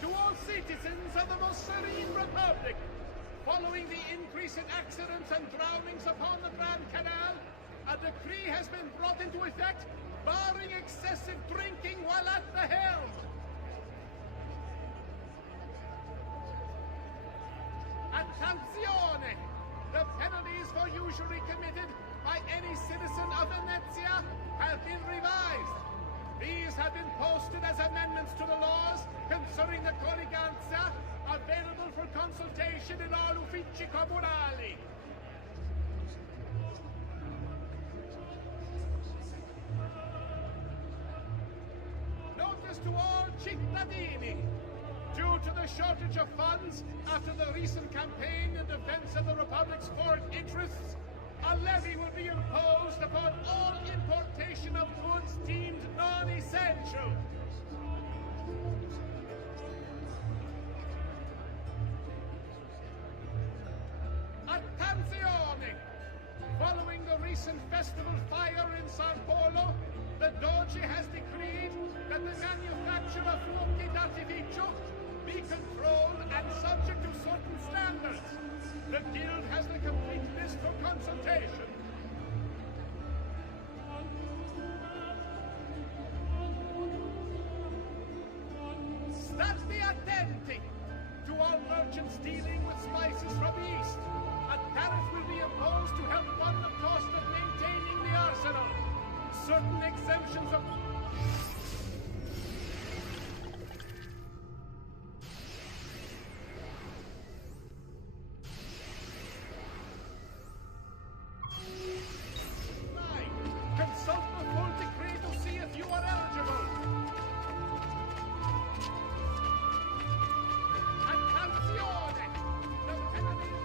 To all citizens of the most serene republic, following the increase in accidents and drownings upon the Grand Canal, a decree has been brought into effect barring excessive drinking while at the helm. Attenzione! The penalties for usury committed by any citizen of Venezia have been revised. These have been posted as amendments to the laws concerning the colleganza, available for consultation in all uffici comunali. Notice to all cittadini. Due to the shortage of funds after the recent campaign in defense of the Republic's foreign interests, a levy will be imposed upon all importation of goods deemed non-essential. Attenzione! Following the recent festival fire in San Polo, the Doge has decreed that the manufacture of fuochi d'artificio be controlled and subject to certain standards. The Guild has the complete list for consultation. State attenti! To all merchants dealing with spices from the east, a tariff will be imposed to help fund the cost of maintaining the arsenal. Certain exemptions of... Consult the full decree to see if you are eligible. Attenzione! The penalties...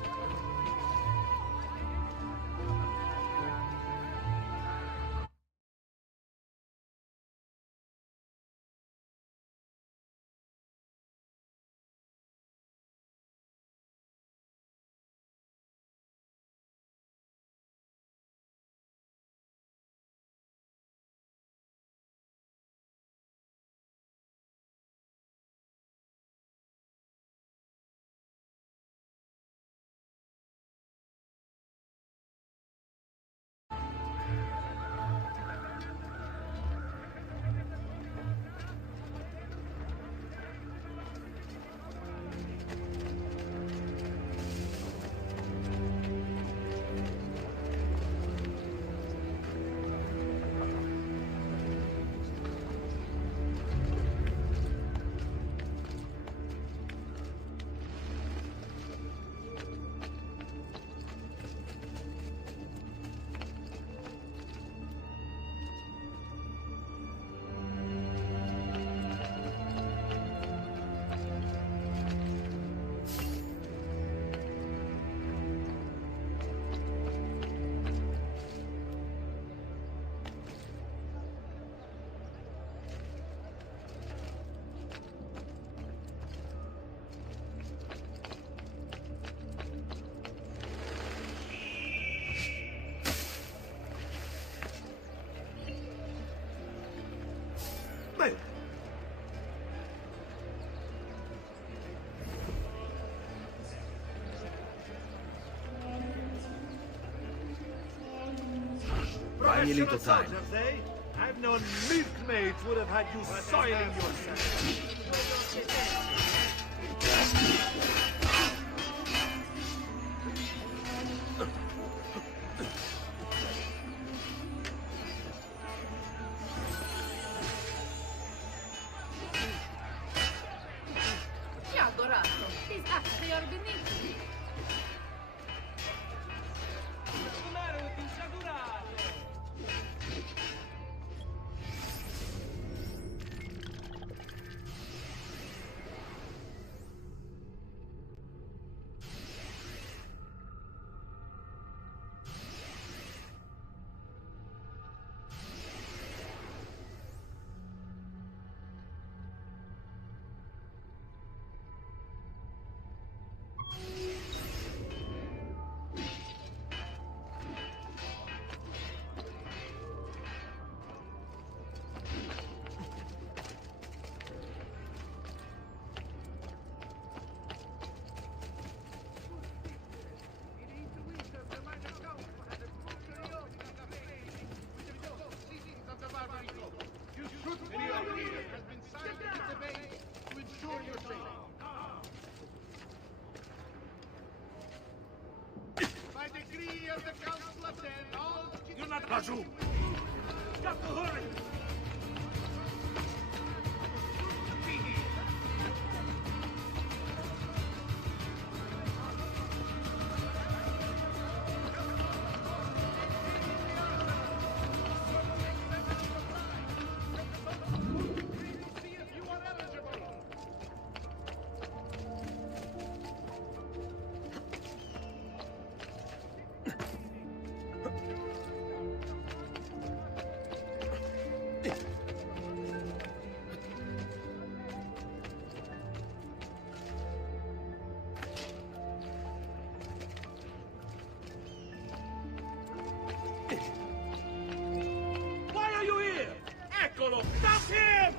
Buy me a little time. Soldiers, eh? I've known milkmaids would have had you soiling yourself. Chi ha adorato? Disastri organici. decree of the Council of Ten, all You're not Raju! Got to hurry! Be here! see if you are eligible. Why are you here? Eccolo! Stop him!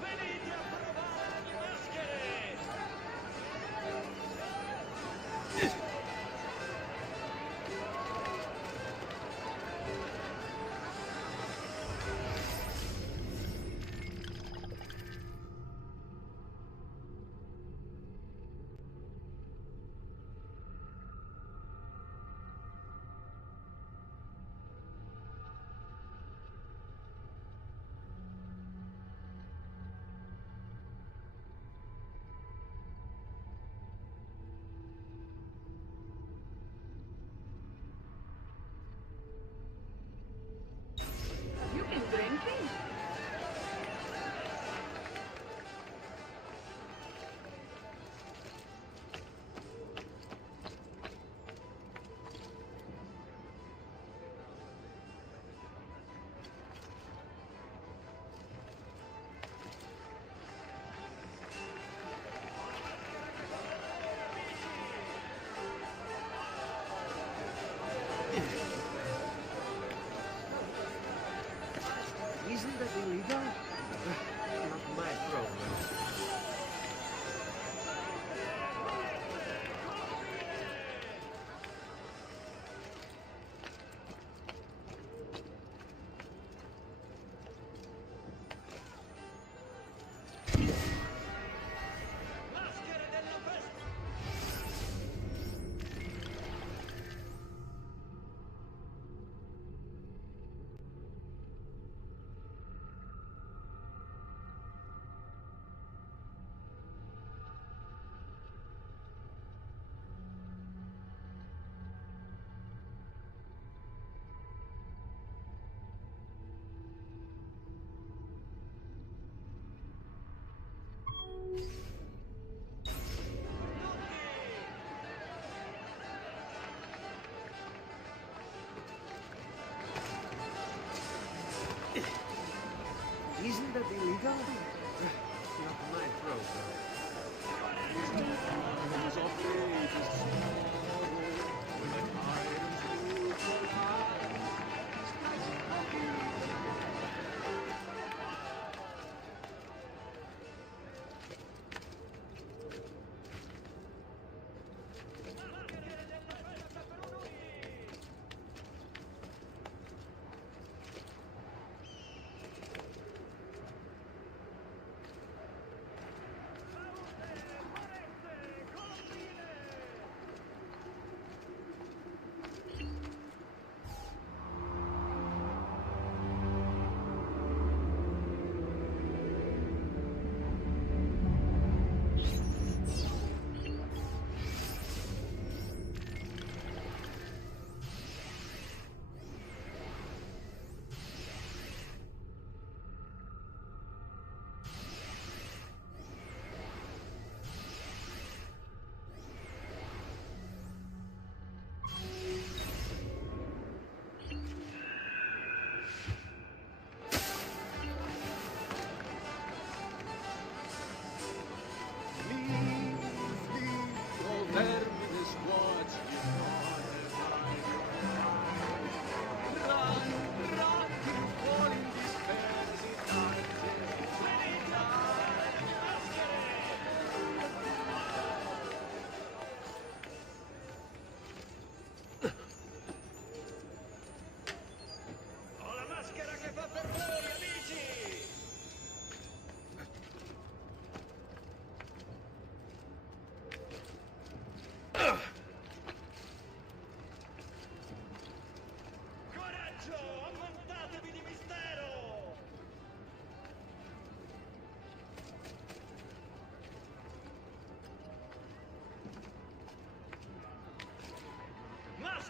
Venite a provare le maschere! Have you been drinking? Isn't that illegal? Not my problem. Maschere della festa! Isn't that illegal? Not my problem.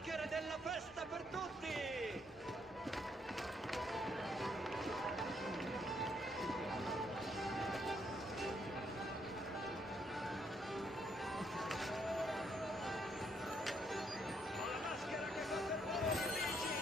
maschere della festa per tutti! Ho la maschera che fa per voi, amici!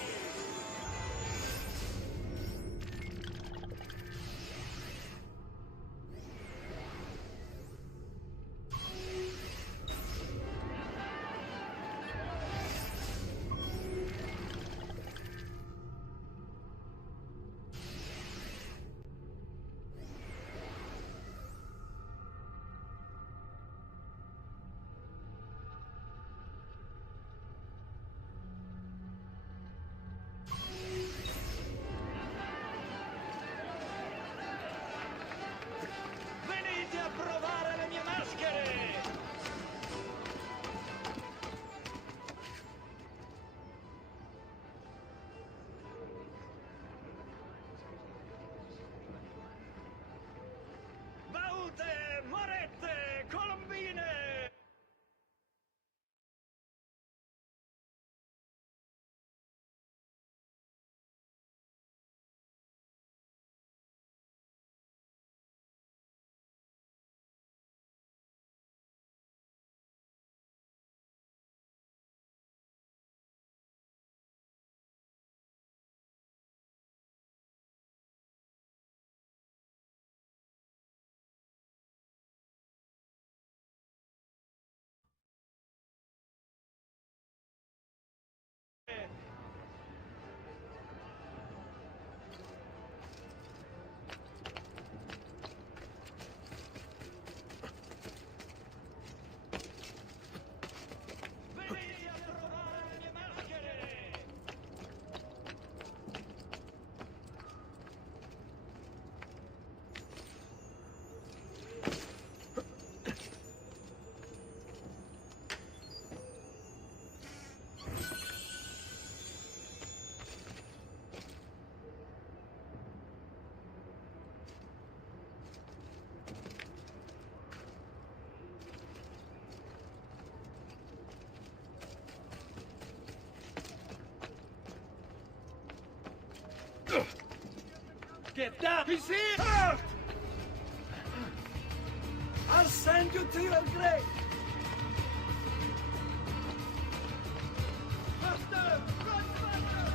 Venite a provare le mie maschere! Baute, morette, colombine! Venite a provare le mie maschere! Get down! He's here! Out! I'll send you to your grave! Faster! Run faster!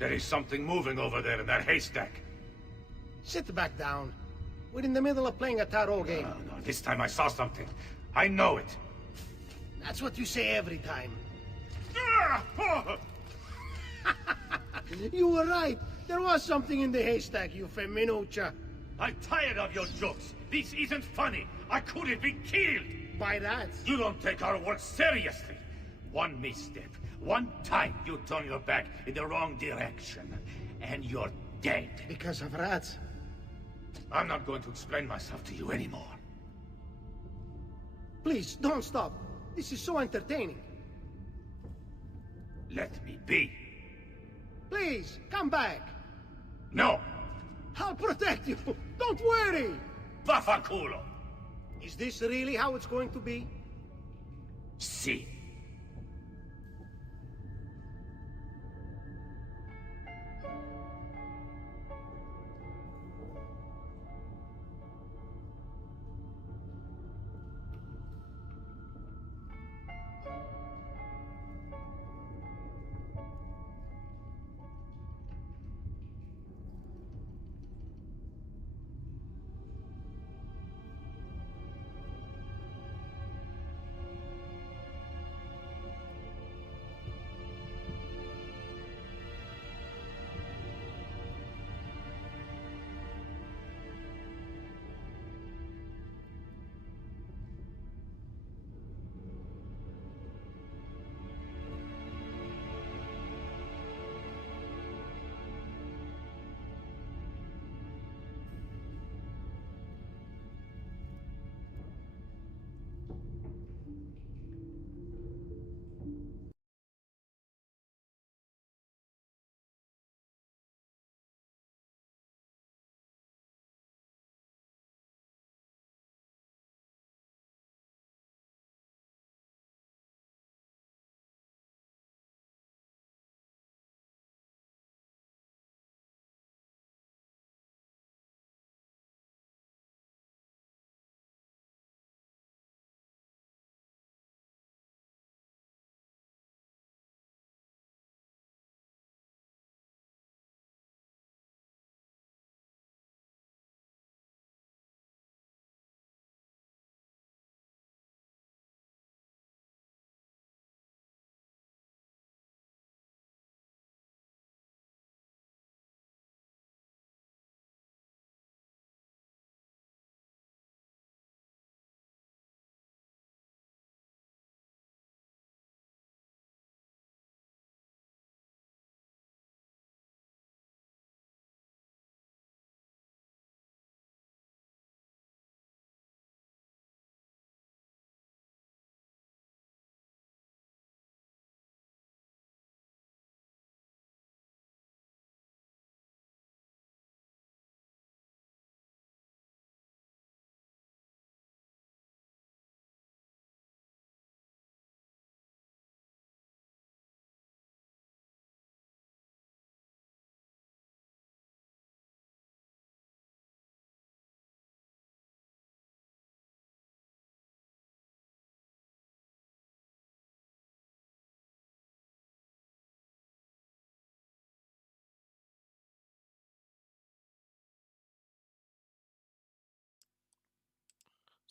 There is something moving over there in that haystack. Sit back down. We're in the middle of playing a tarot game. No, this time I saw something. I know it. That's what you say every time. You were right. There was something in the haystack, you feminuccia. I'm tired of your jokes. This isn't funny. I couldn't be killed. By rats. You don't take our work seriously. One misstep, one time you turn your back in the wrong direction, and you're dead. Because of rats. I'm not going to explain myself to you anymore. Please, don't stop. This is so entertaining. Let me be. Please, come back. No! I'll protect you. Don't worry. Vaffanculo! Is this really how it's going to be? See.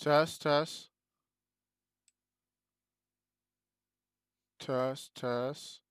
Test, test. Test, test.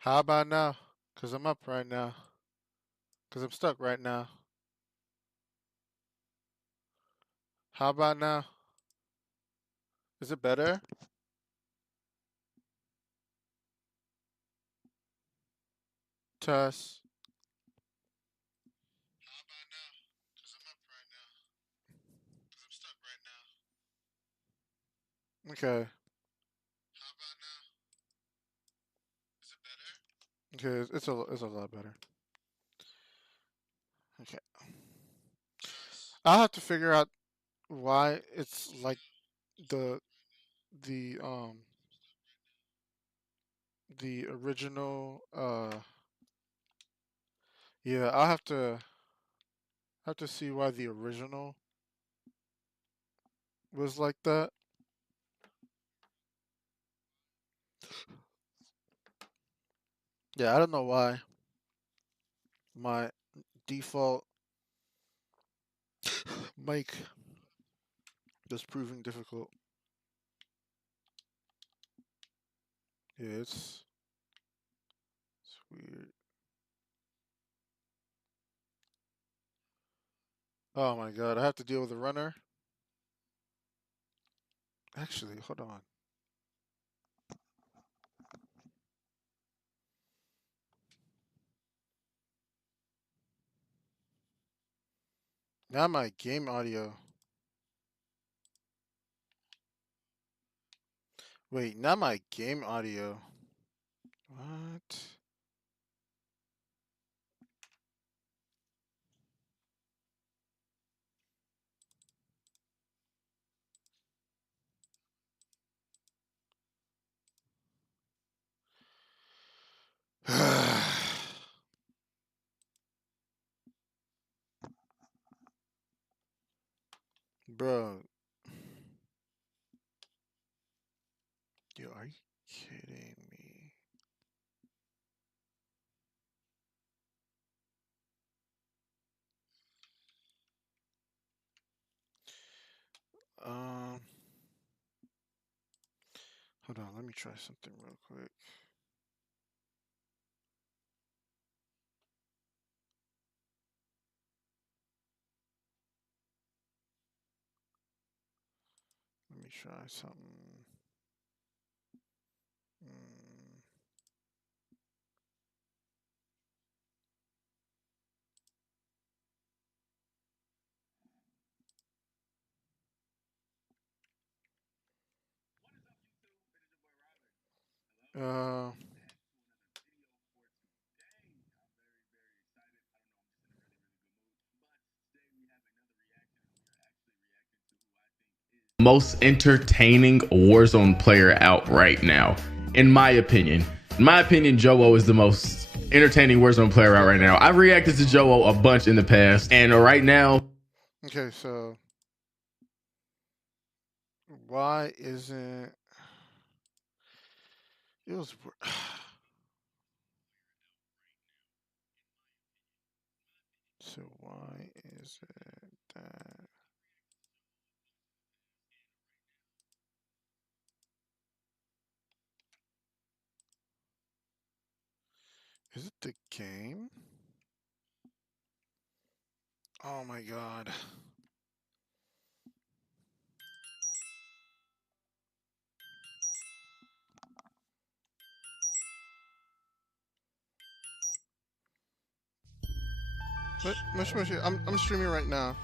How about now? Because I'm up right now. Because I'm stuck right now. How about now? Is it better? Tess. How about now? Because I'm up right now. Because I'm stuck right now. Okay. How about now? Is it better? Okay, it's a lot better. Okay. I'll have to figure out why it's like the the um the original yeah, I'll have to see why the original was like that. Yeah, I don't know why my default mic is proving difficult. Yeah, it's weird. Oh my god, I have to deal with a runner. Actually, hold on. Now my game audio. Wait, not my game audio. What? Bro. Yo, are you kidding me? Um, hold on, let me try something real quick. Let me try something. Mm. Uh, Most entertaining Warzone player out right now, in my opinion. In my opinion, Joe is the most entertaining Warzone player out right now. I've reacted to Joe a bunch in the past, and right now, okay, so why isn't it was so why is it that is it the game? Oh my god. I'm streaming right now.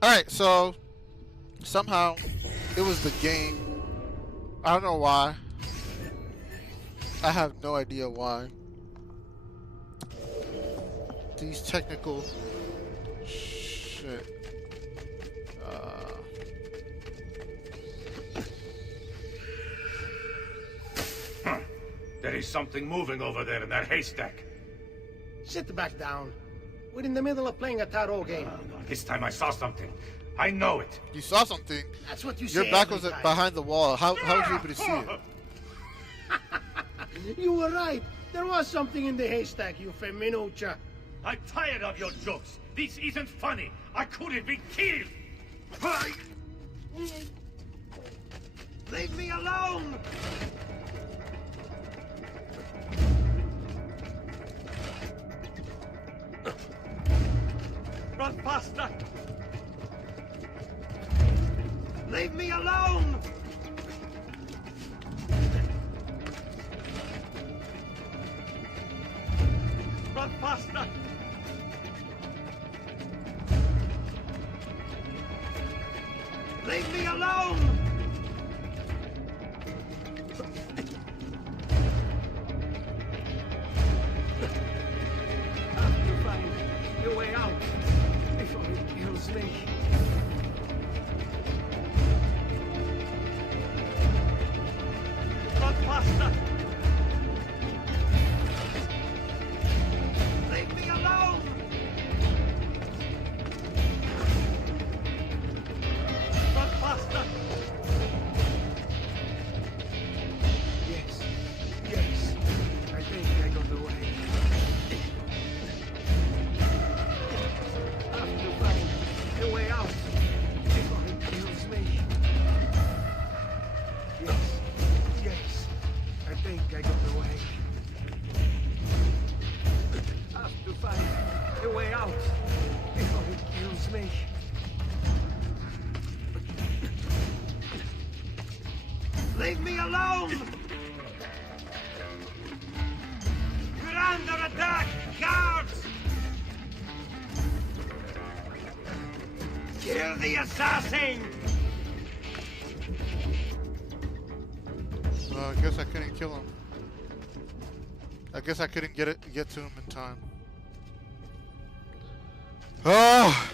All right, so somehow it was the game. I don't know why. I have no idea why. These technical shit. There is something moving over there in that haystack. Sit back down. We're in the middle of playing a tarot game. No, this time I saw something. I know it. You saw something. That's what you say. Your back every was time. behind the wall. How was you able to see it? You were right. There was something in the haystack, you feminuccia. I'm tired of your jokes. This isn't funny. I couldn't be killed. Leave me alone! Run faster! Leave me alone! Run faster! Leave me alone! I have to find a way out before it kills me. Run faster! Leave me alone! Run faster! Yes, yes. I think I got away. I have to find a way out before it kills me. Yes, yes. I think I got away. I have to find a way out before it kills me. Leave me alone! You're under attack! Guards! Kill the assassin! I guess I couldn't kill him. I guess I couldn't get to him in time. Ah!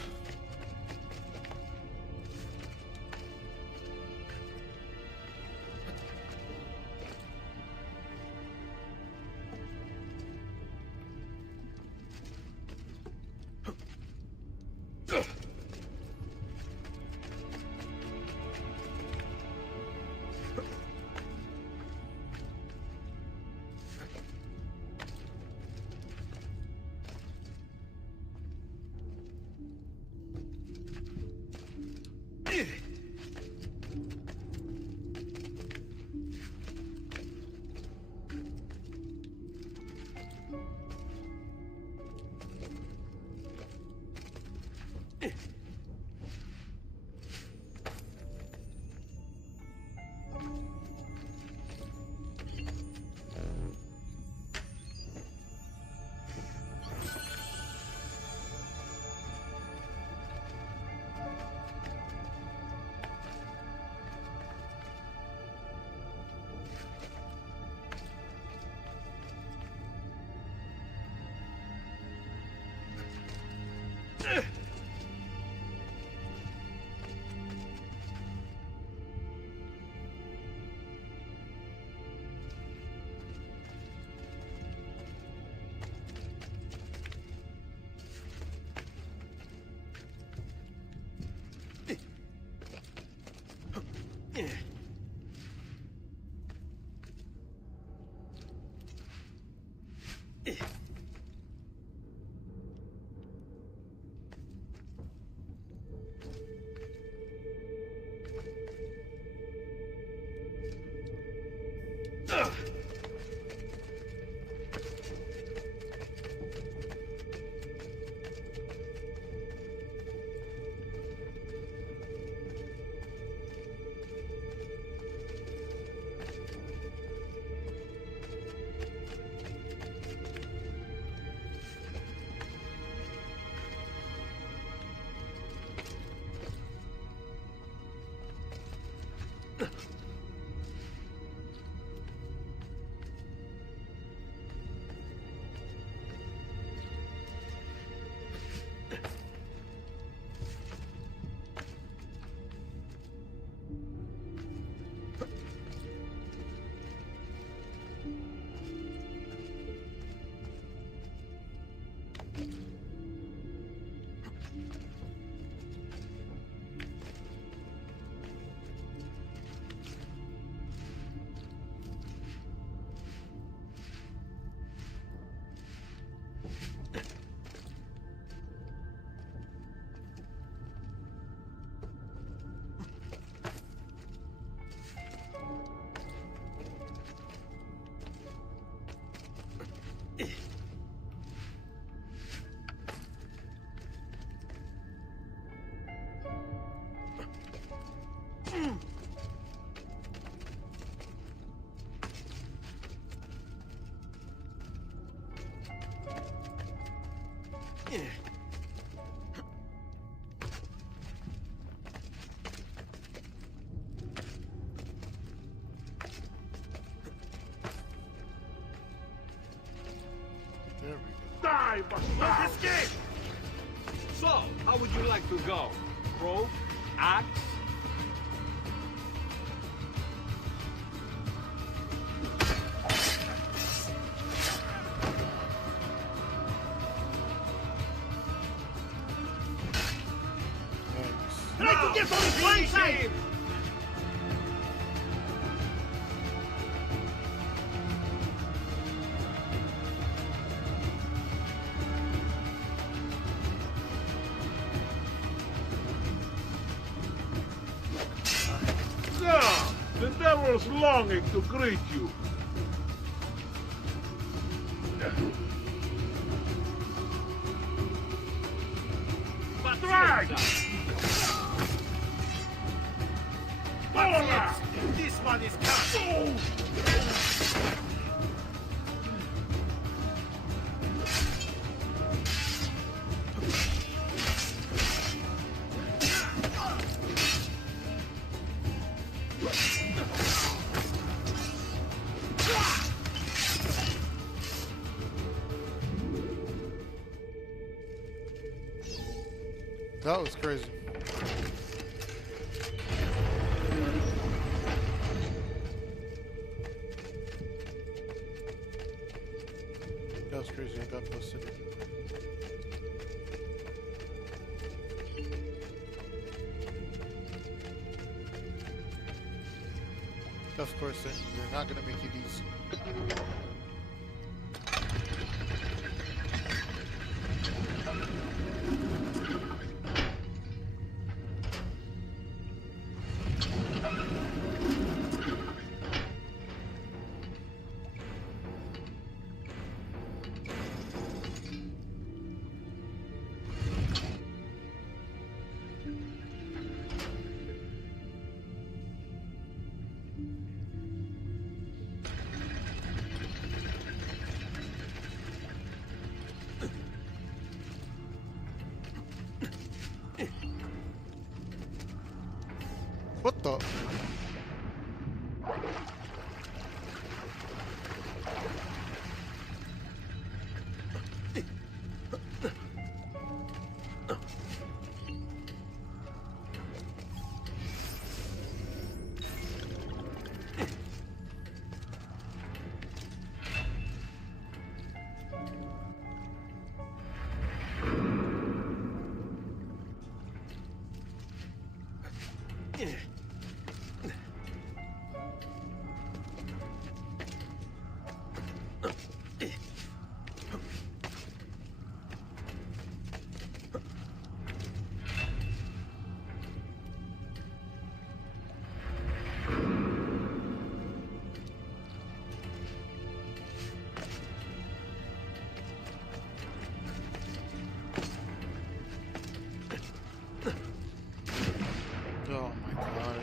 There we go. Die, bastards! Escape! So, how would you like to go? Rope? Axe? Thanks. Try to get on the blind side! The devil's longing to greet you. But drag! This one is coming! That was crazy. That was crazy. I got posted. Of course, then you're not gonna make it easy. What the? Oh my god.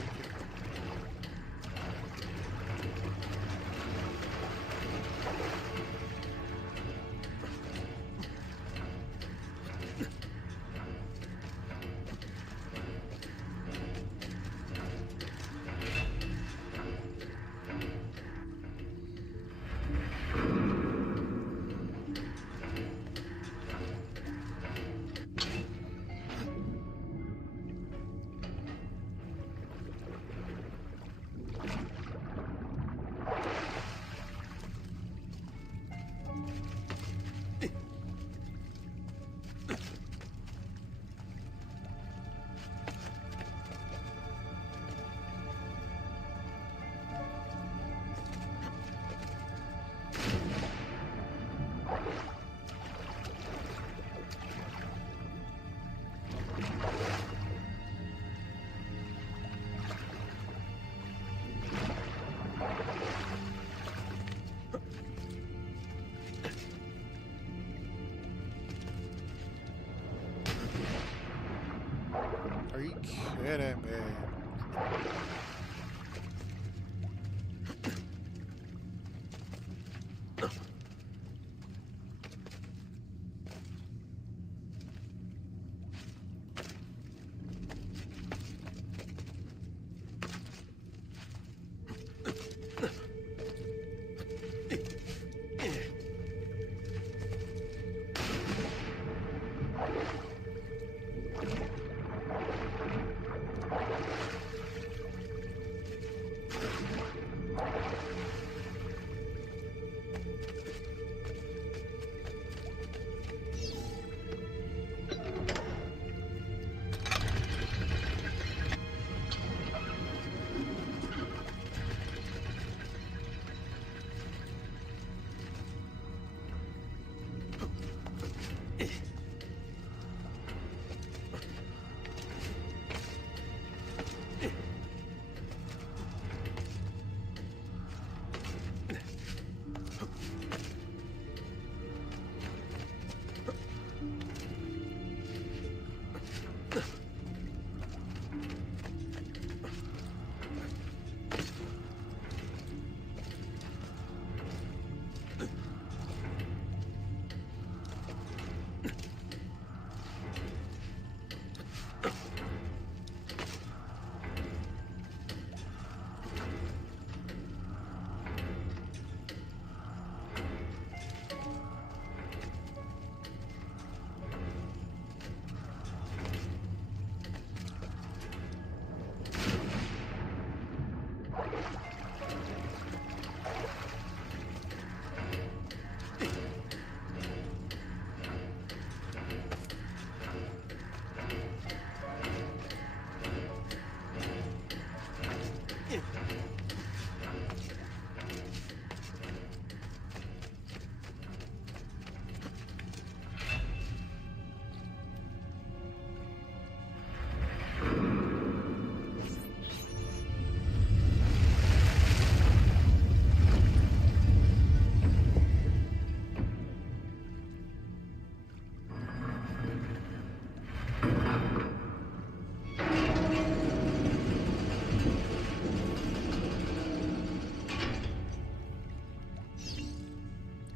Are you kidding me?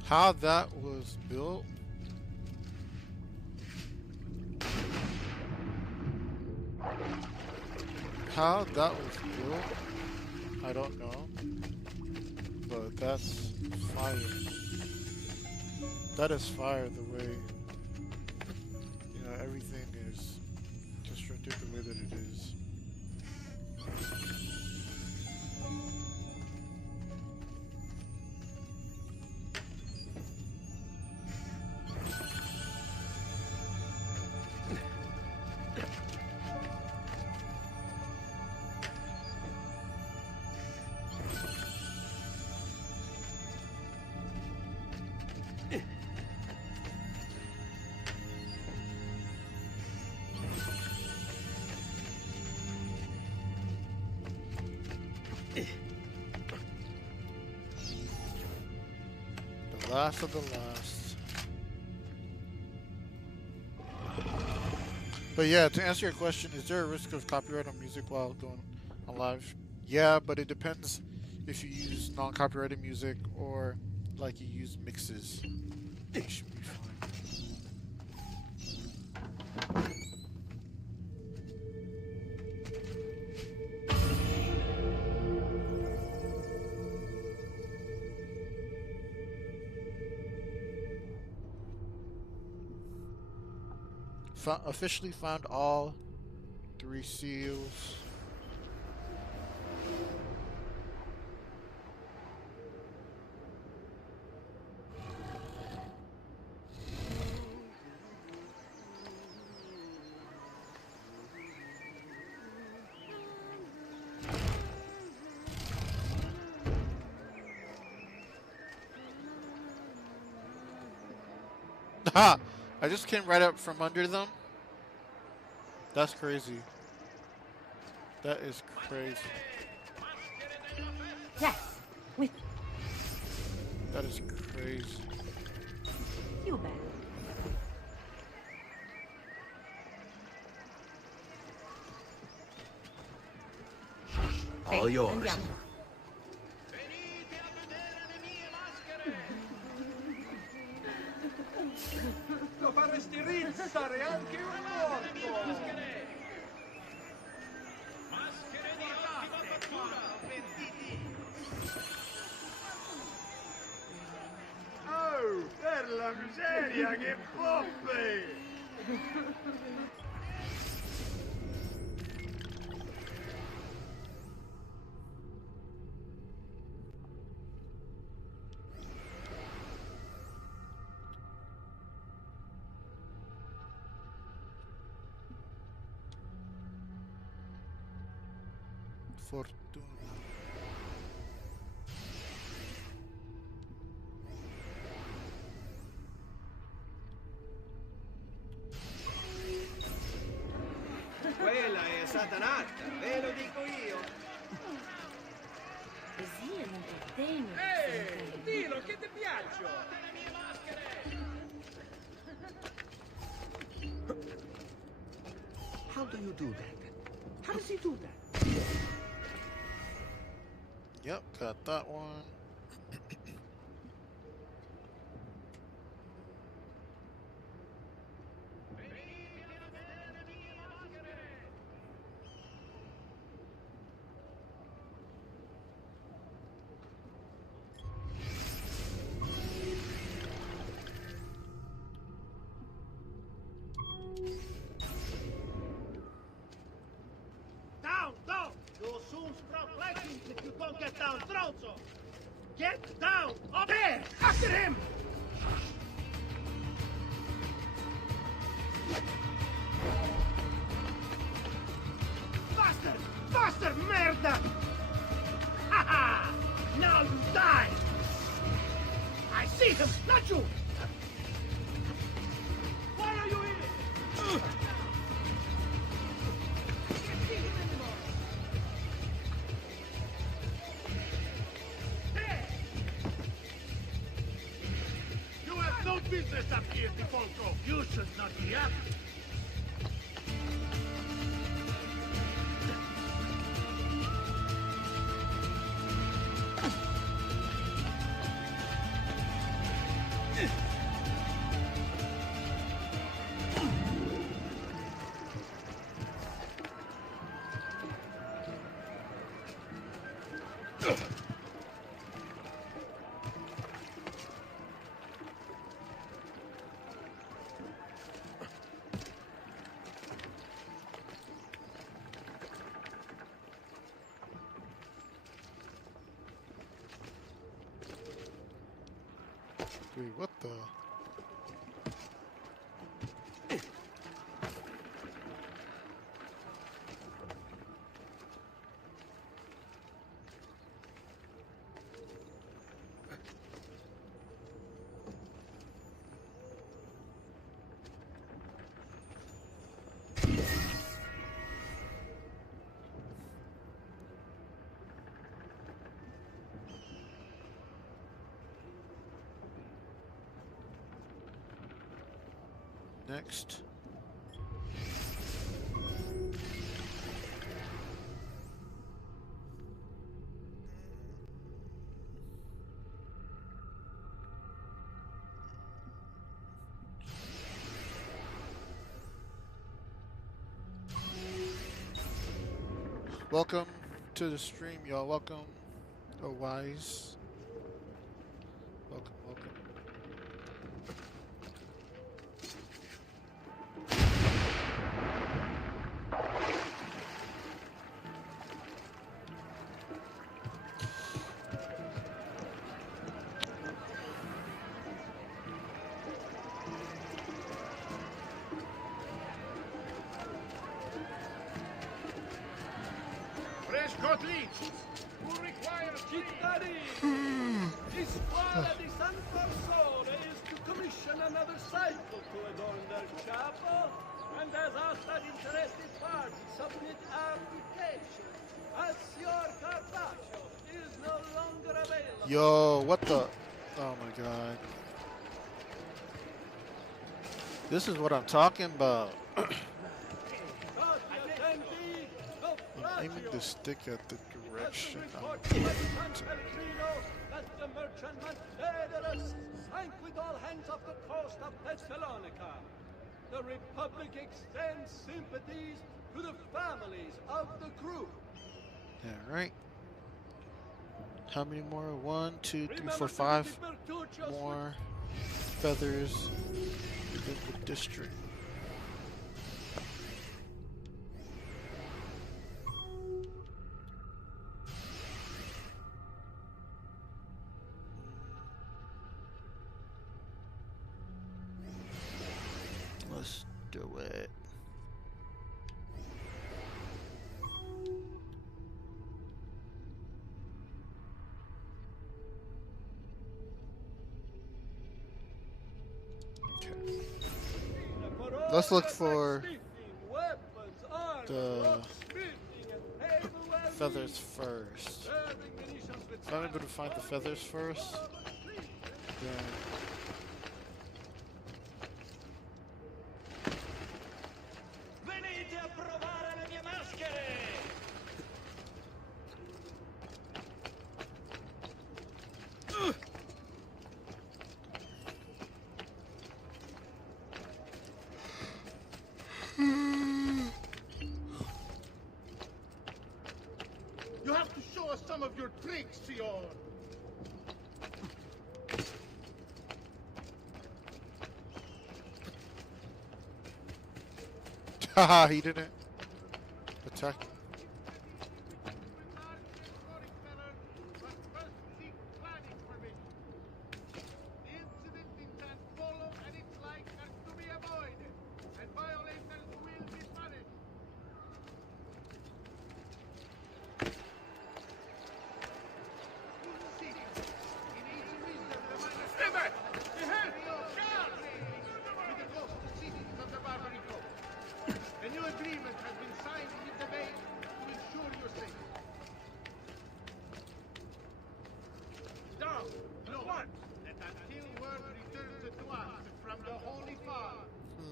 How that was built? How that was built? I don't know. But that's fire. That is fire the way, you know, everything is constructed the way that it is. The last of the last. But yeah, to answer your question, is there a risk of copyright on music while doing a live? Yeah, but it depends if you use non-copyrighted music or like you use mixes. It should be fine. Officially found all 3 seals. Ha! I just came right up from under them. That's crazy. That is crazy. Yes, with That is crazy. you bet. All yours. Andiamo. Venite a vedere le mie maschere! Lo faresti rizzare anche un morto! Maschere di ottima fattura, pentiti! Oh, per la miseria, che poppe! Fortuna. Quella è satanata, ve lo dico io. Ezio non è degno. Ehi, dillo che ti piaccio! How do you do that? How does he do that? Yep, got that one. Down, down! You'll soon stop fighting if you don't get down, Stronzo! Get down! Up there! After him! Faster! Faster, merda! Ha-ha! Now you die! I see him, not you! Why are you here? You have no business up here, Tifonco. You should not be up. Wait, what the? Next. Welcome to the stream, y'all. Welcome, oh Wise. Welcome, welcome. Fresh cut leads. Who requires Cittadini, the squadra di San Farsone is to commission another cycle to adorn their chapel, and as asked that interested party submit application, as your Carpaccio is no longer available. Yo, what the? Oh my god. This is what I'm talking about. I'm aiming the stick at the direction I'm that the merchantman Daedalus sank with all hands off the coast of Thessalonica. The Republic extends sympathies to the families of the crew. Alright. How many more? 1, 2, 3, 4, 5 more feathers within the district. Let's do it. Okay. Let's look for the feathers first. If I'm able to find the feathers first, then Venite a provare le mie maschere! You have to show us some of your tricks, Sion. haha, he didn't attack me. A new agreement has been signed with the Bay to ensure your safety. Down, no one, that until word returns to us from the Holy Father,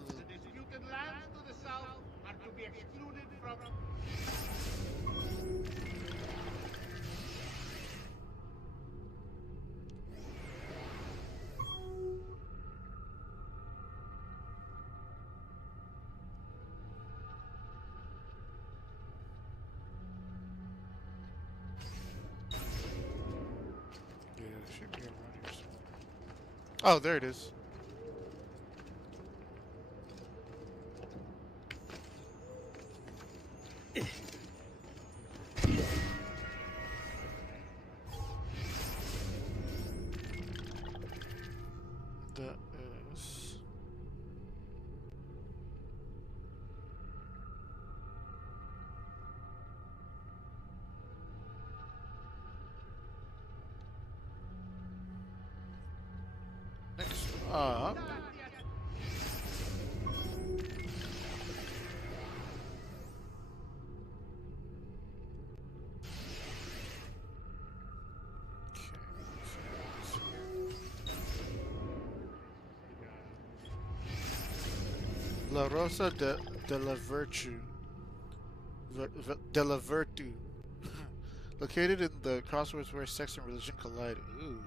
the disputed lands to the south are to be excluded from... Oh, there it is. up. La Rosa de la Virtue. De la Virtu. Located in the crossroads where sex and religion collide. Ooh.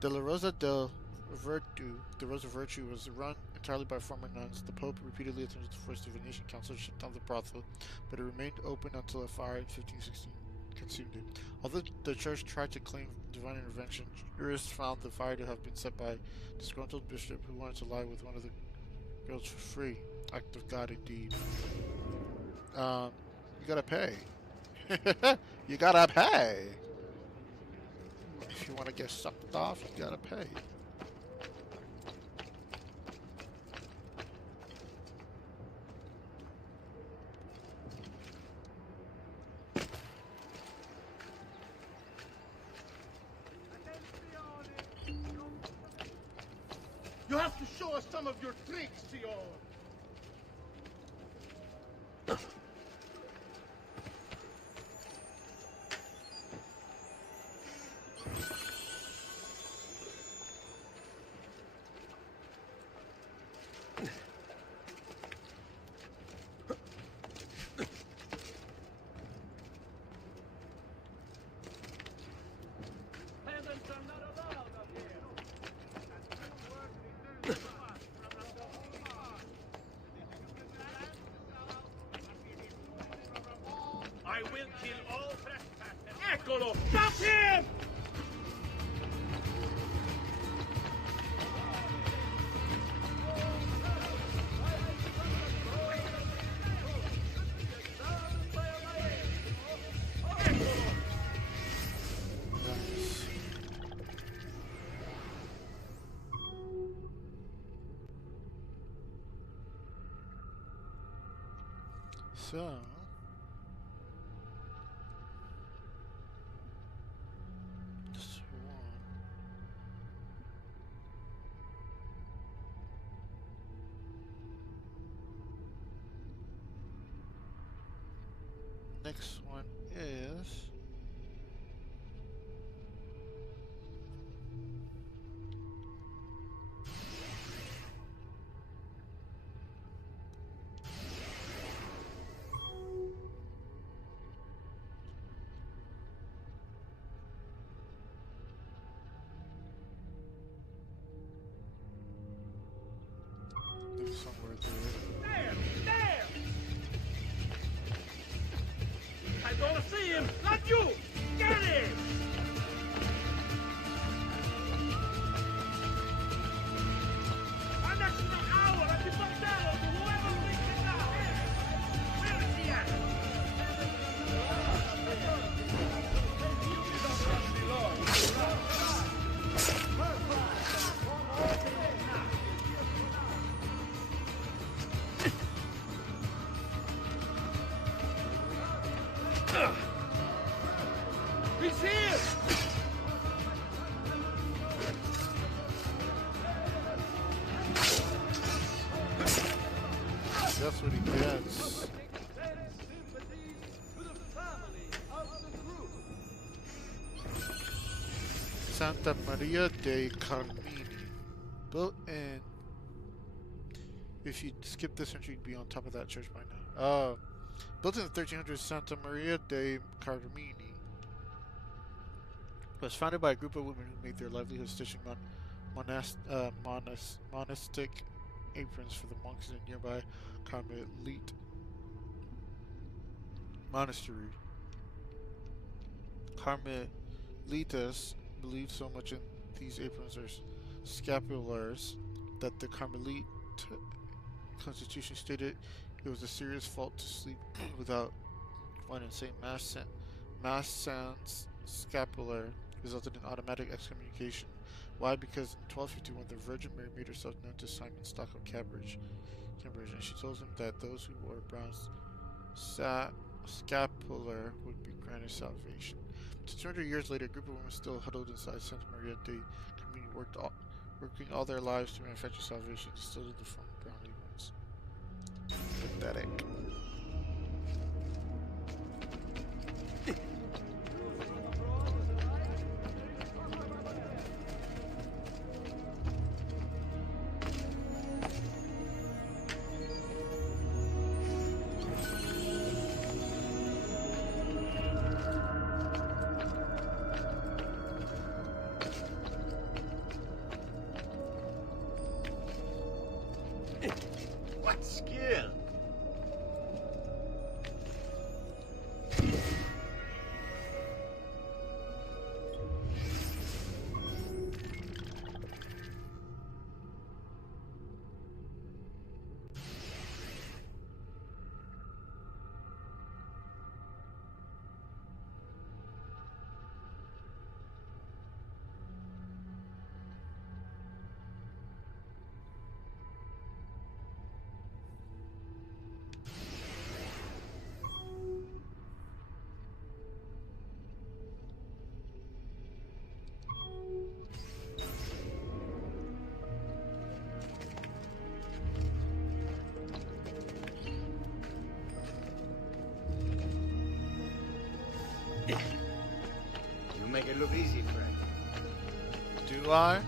De la Rosa del Virtu, the Rose of Virtue, was run entirely by former nuns. The Pope repeatedly attempted to force the Venetian council to shut down the brothel, but it remained open until a fire in 1516 consumed it. Although the church tried to claim divine intervention, jurists found the fire to have been set by a disgruntled bishop who wanted to lie with one of the girls for free. Act of God indeed. You gotta pay. You gotta pay. If you want to get sucked off, you gotta pay. You have to show us some of your tricks, Sion. I will kill all trespassers. Eccolo! Stop him! So, this one. Next one is there's somewhere there. There! I don't see him! Not you! Get him! An extra hour at the bordello to whoever brings it down! Where is he at? He's here! That's what he gets. Sympathies to the family of the group. Santa Maria de Carmini. Built in. If you skip this entry, you'd be on top of that church by now. Built in the 1300s, Santa Maria de Carmini was founded by a group of women who made their livelihood stitching monastic aprons for the monks in a nearby Carmelite monastery. Carmelitas believed so much in these aprons or scapulars that the Carmelite constitution stated it was a serious fault to sleep without one, and St. Massan's scapular resulted in automatic excommunication. Why? Because in 1251 the Virgin Mary made herself known to Simon Stock of Cambridge, and she told him that those who wore brown scapular would be granted salvation. 200 years later, a group of women still huddled inside Santa Maria de Camini Working all their lives to manufacture salvation, still the defunct brownly ones. Pathetic. What skill! You make it look easy, Frank. Do I?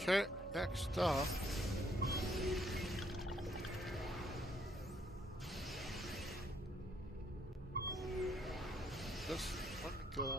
Okay, next up. Just let me go.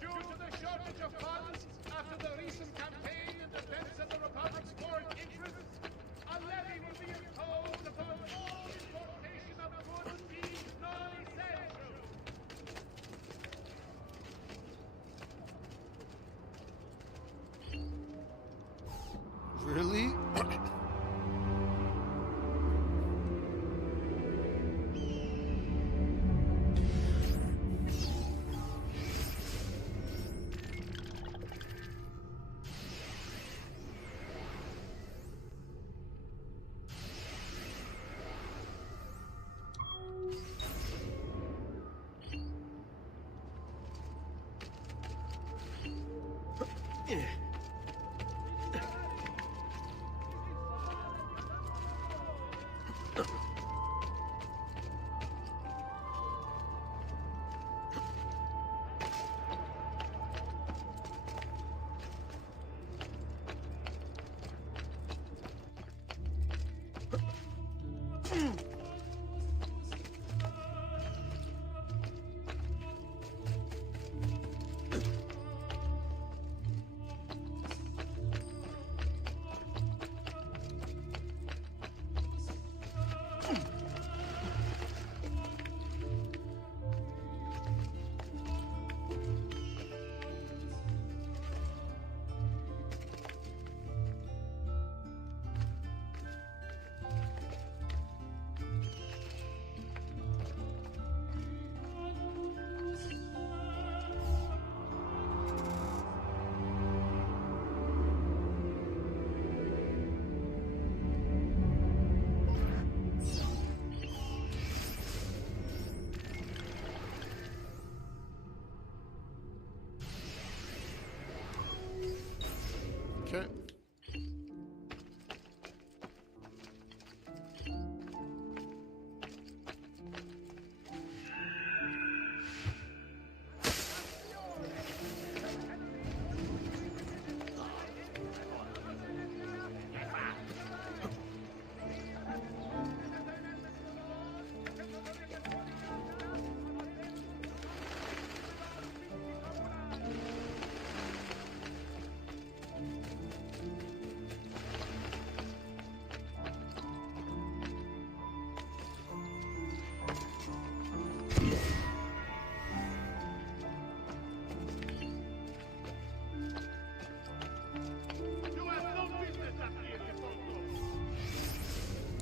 Due to the shortage of funds after the recent campaign in the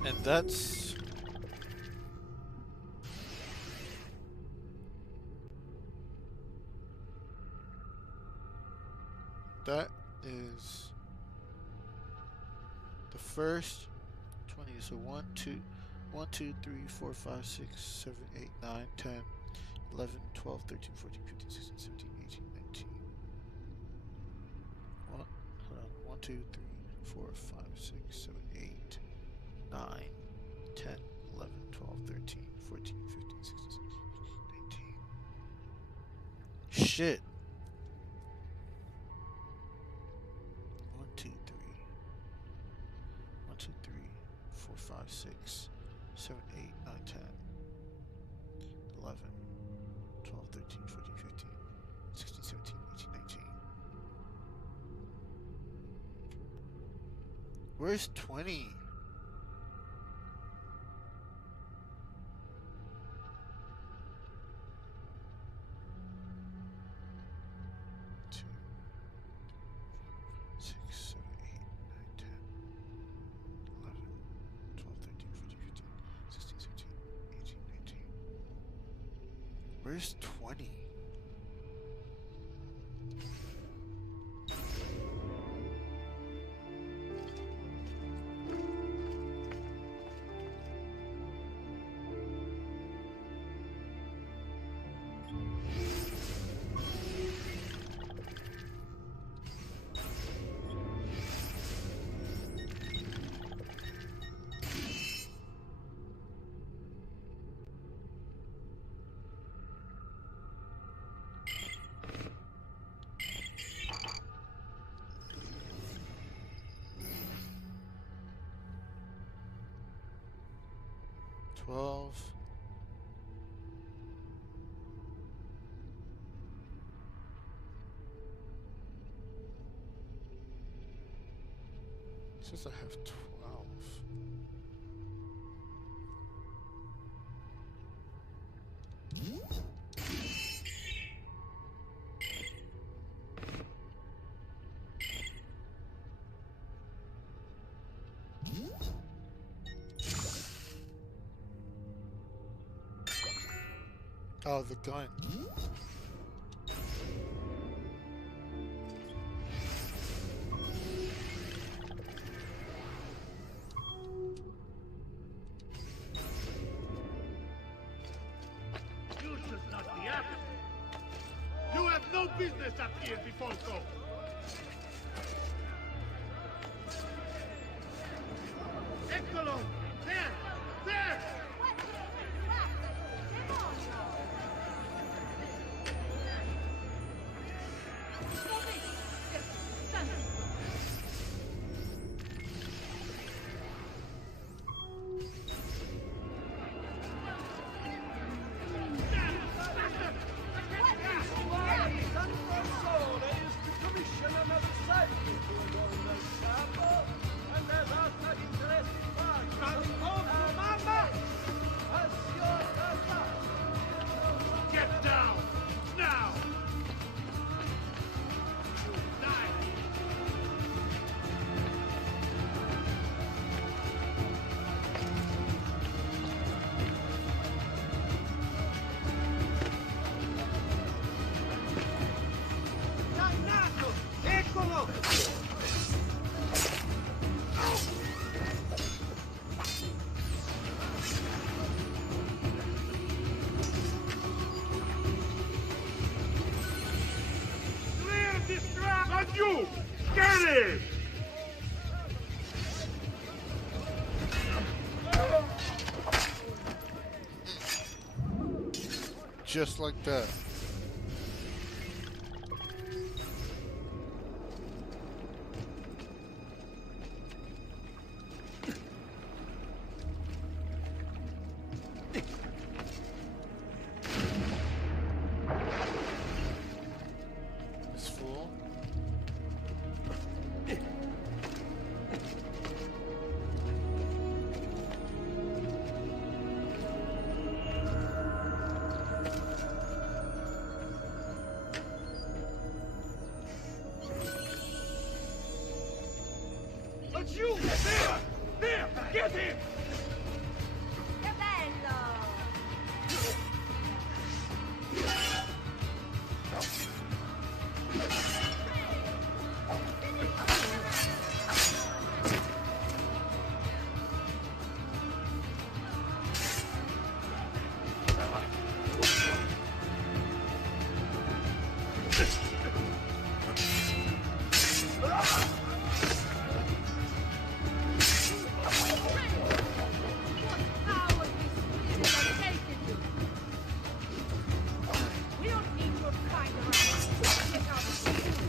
And that's that is the first 20. So 1, 2, 1, 2, 3, 4, 5, 6, 7, 8, 9, 10, 11, 12, 13, 14, 15, 16, 17, 18, 19. 1, 2, 3, 4, 5, 6, 7, 8, 9, 10, 11, 12, 13, 14, 15, 16, 17, 18, 19. Shit. 1, 2, 3. 1, 2, 3, 4, 5, 6, 7, 8, 9, 10, 11, 12, 13, 14, 15, 16, 17, 18, 19. Where's 20? Where's 20? It says I have 12. Oh, the gun. You should not be up. You have no business up here before go. Eccolo! There! There! Get down! Now! You die! Dannato! Eccolo! Clear this trap! On you! Get it! Just like that. It's full.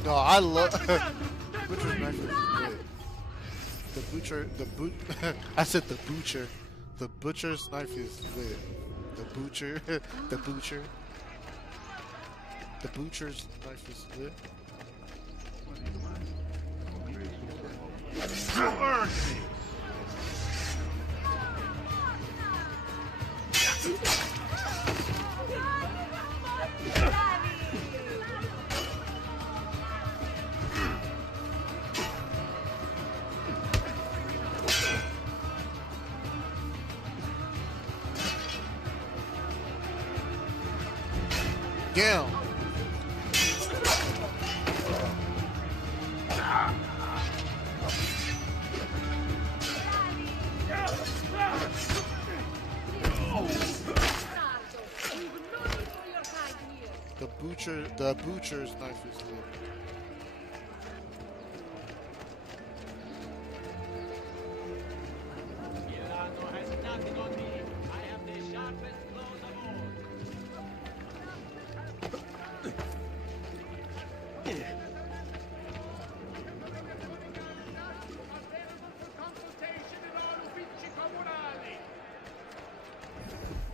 No, I love butcher's knife is good. I said the butcher. The butcher's knife is lit. The butcher, the butcher. The butcher's knife is lit. Damn. The butcher's knife is lit.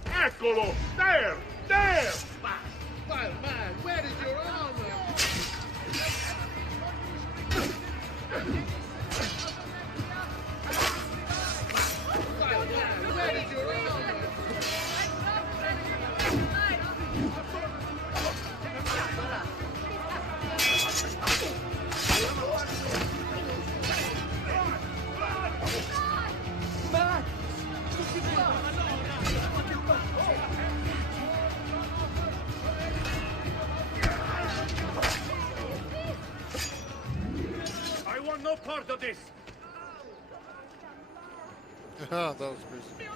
Eccolo! There! There! Well, man, where is your armor? Well, man, where is your armor? No part of this. That was crazy.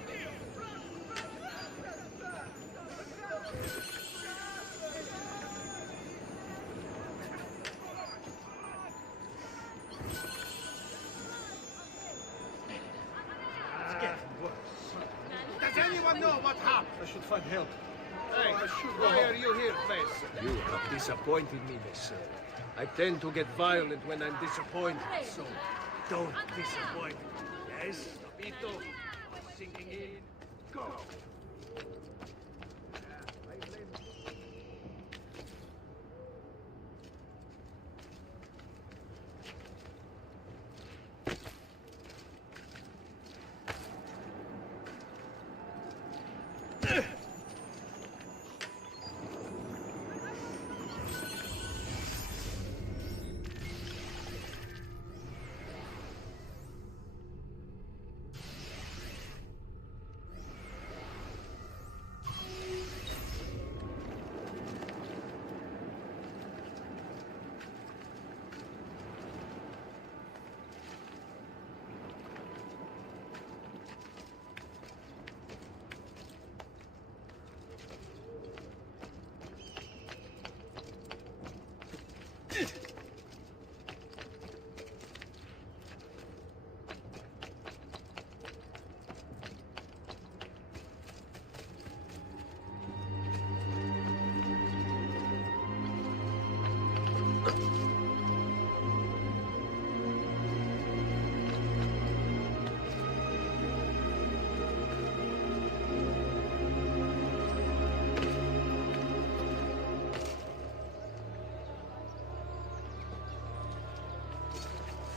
Does anyone know what happened? I should find help. Hey, why are you here, face? You have disappointed me, miss. I tend to get violent when I'm disappointed, so don't disappoint me. Yes, Topito, sinking in, go!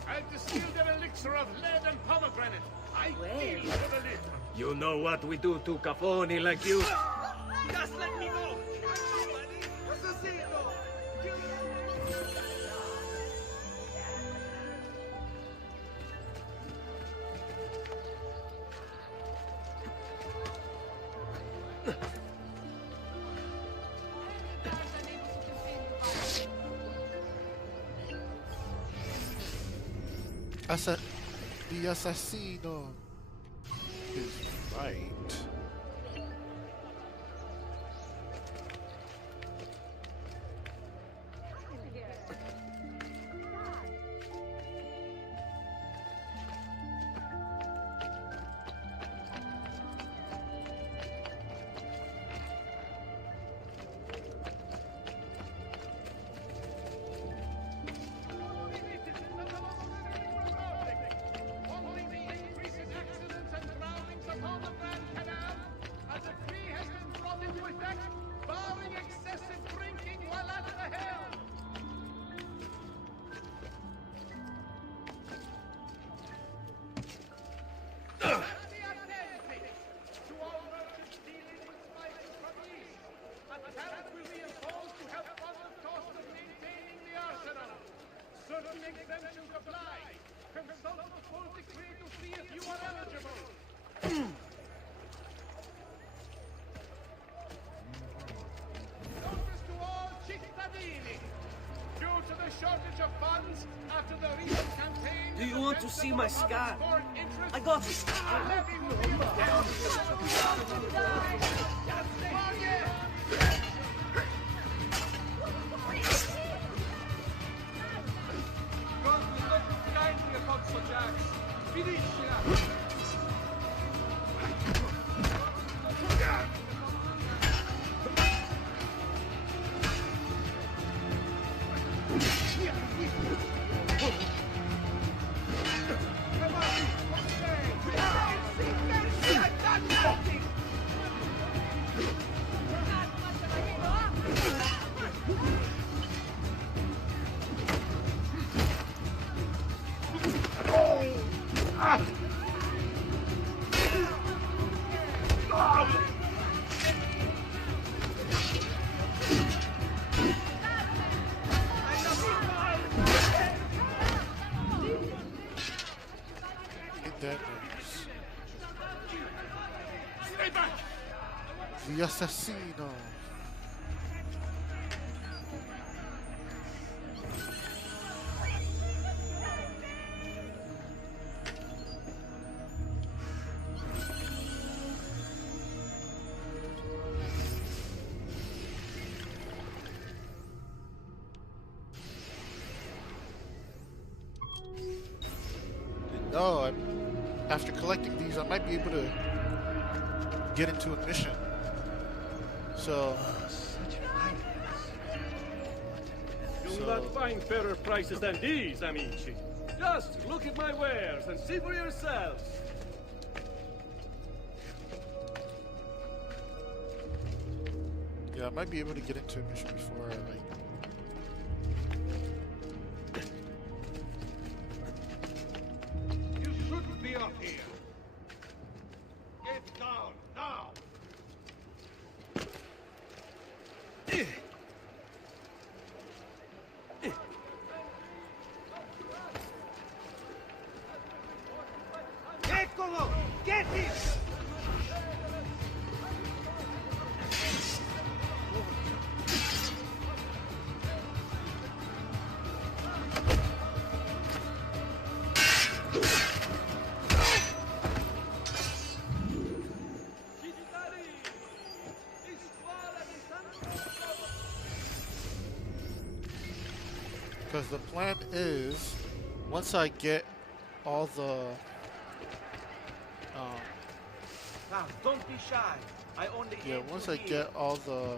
I've distilled an elixir of lead and pomegranate. I deal for the lid. You know what we do to Caponi like you? Just let me go! Assassino! The assassino is right. exemptions apply. Consult the full decree to see if you are eligible. Notice to all cittadini. Due to the shortage of funds after the recent campaign... Do you want to see my scar? I got it. God will not look kindly upon such acts. Finiscila! The assassino. No, after collecting these, I might be able to get into a mission. So, You'll not find fairer prices than these, amici. Just look at my wares and see for yourselves. yeah, I might be able to get into a mission before I like. You shouldn't be up here. Get down now. Eccolo! Get it! Because the plan is, once I get all the, Now, don't be shy. I only once I get all the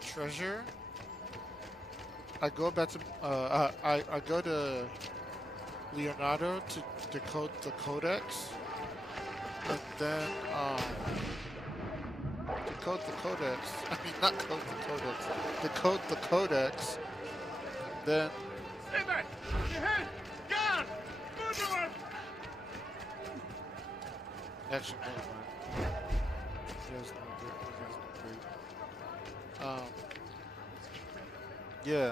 treasure, I go back to, I go to Leonardo to decode the codex, and then, decode the codex, I mean not code the codex, decode the codex, then... Stay back! Your head! Guard! Murderer! Actually, never mind. You guys know good. You guys know great. Yeah,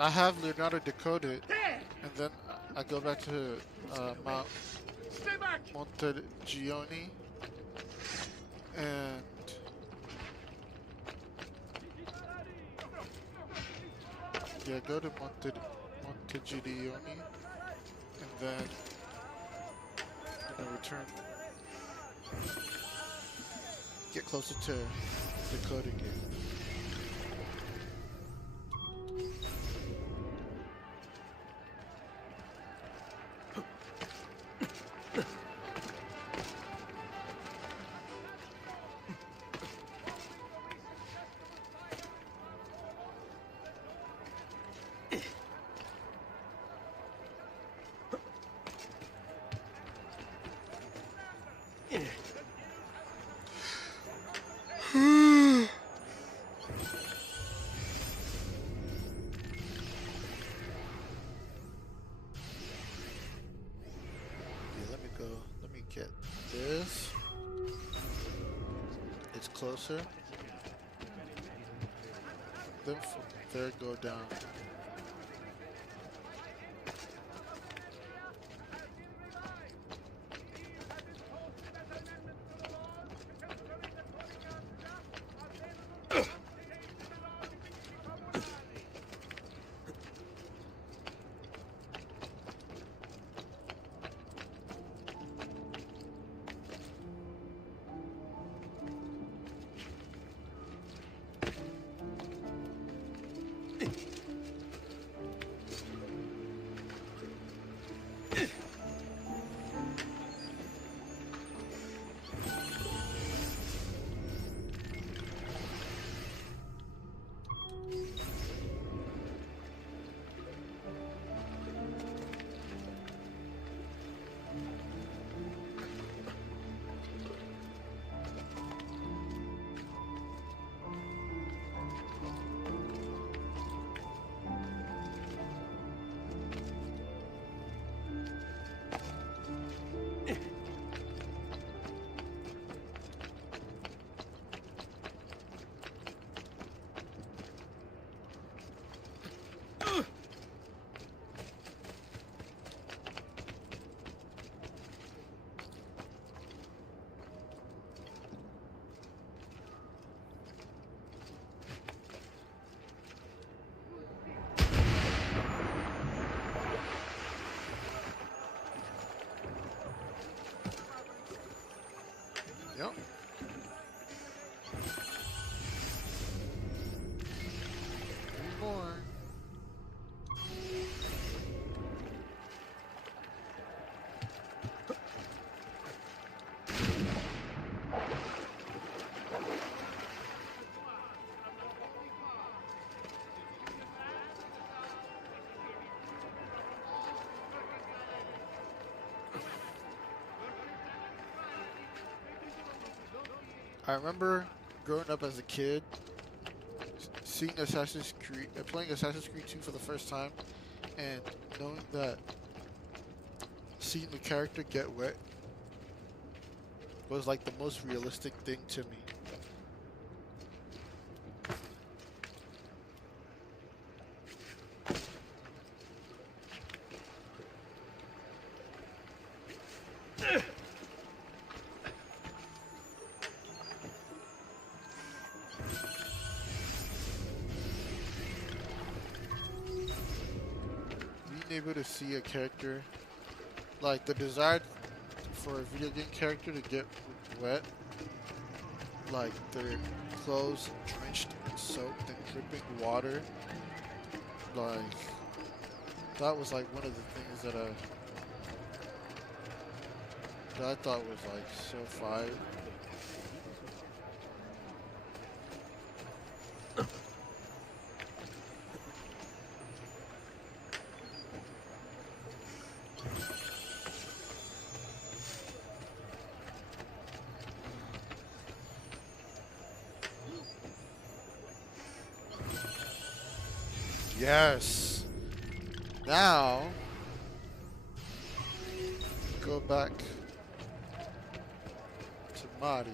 I have Leonardo decoded, and then I go back to Mount Stay back! Montegioni, and yeah, go to Montegioni, and then I'm gonna return, get closer to decoding it. Let me get this. It's closer. Then third go down. Yep. Three more. I remember growing up as a kid, seeing Assassin's Creed, playing Assassin's Creed 2 for the first time, and knowing that seeing the character get wet was like the most realistic thing to me. Able to see a character, like the desire for a video game character to get wet, like their clothes drenched and soaked and dripping water, like that was like one of the things that I thought was like so fire. Yes. Now, go back to Mario's.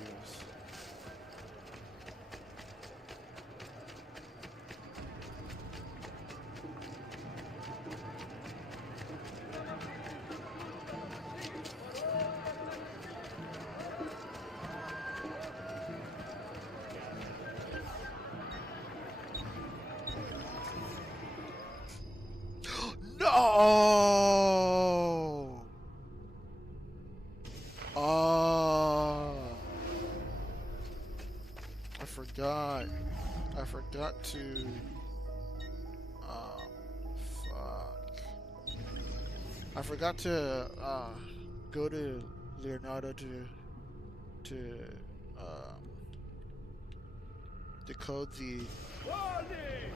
No! I forgot to. Fuck. I forgot to go to Leonardo to decode the. Warning!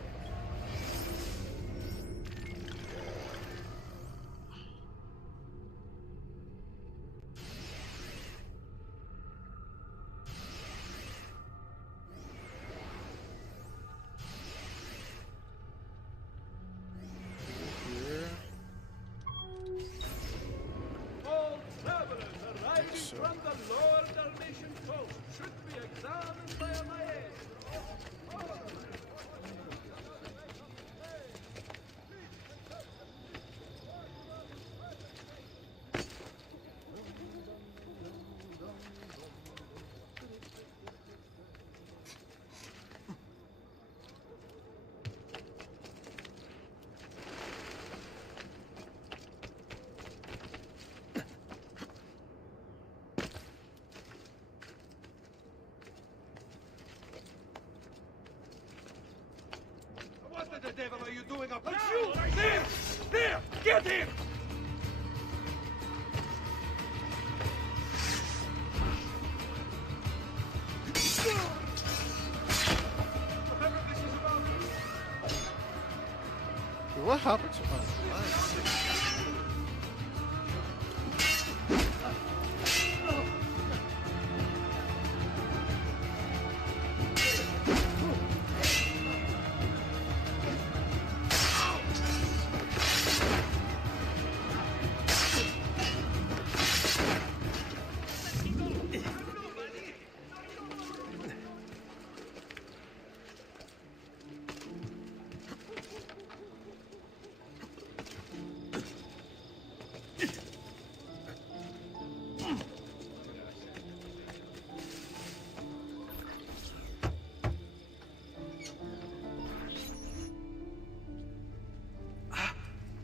All travelers arriving from the lower Dalmatian coast should be examined by a maestro. the devil are you doing up there? There! Get him! What happened to my knife?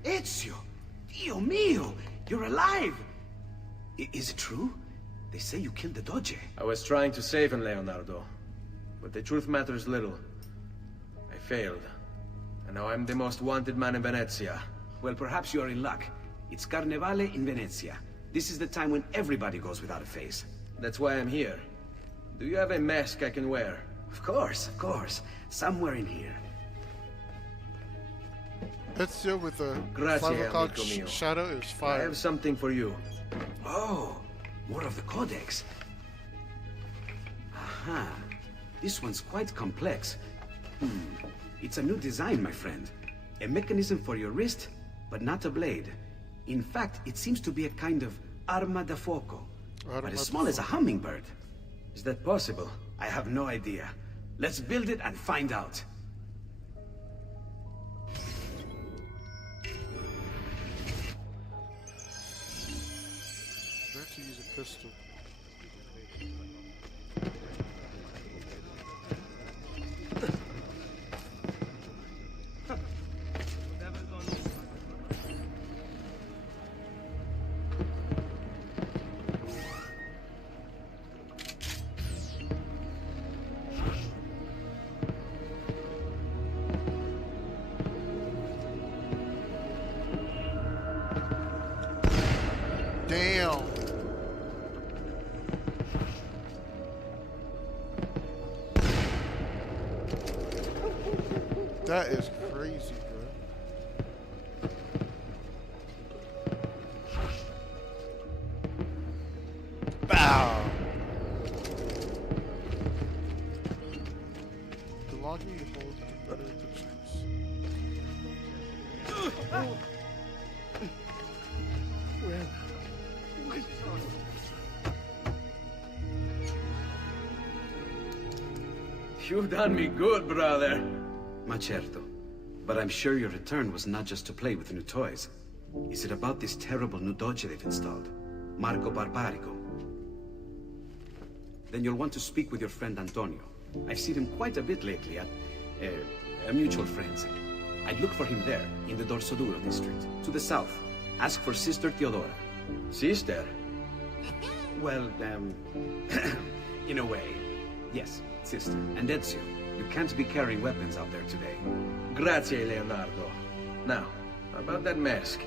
Ezio! Dio mio! You're alive! Is it true? They say you killed the Doge. I was trying to save him, Leonardo. But the truth matters little. I failed. And now I'm the most wanted man in Venezia. Well, perhaps you are in luck. It's Carnevale in Venezia. This is the time when everybody goes without a face. That's why I'm here. Do you have a mask I can wear? Of course, of course. Somewhere in here. Ezio with a Grazie, 5 o'clock amico mio. shadow is I fire. have something for you. Oh, more of the Codex. Aha. This one's quite complex. It's a new design, my friend. A mechanism for your wrist, but not a blade. In fact, it seems to be a kind of arma da fuoco. But as small as a hummingbird. Is that possible? I have no idea. Let's build it and find out. Learn to use a pistol. Damn. That is crazy, bro. Bow. The longer you hold, the better the chance. You've done me good, brother. Ma certo. But I'm sure your return was not just to play with new toys. Is it about this terrible new Doge they've installed? Marco Barbarigo? Then you'll want to speak with your friend Antonio. I've seen him quite a bit lately at a mutual friend's. I'd look for him there, in the Dorsoduro district, to the south. Ask for Sister Teodora. Sister? Well, in a way. Yes, sister. And Ezio, you can't be carrying weapons out there today. Grazie, Leonardo. Now, about that mask.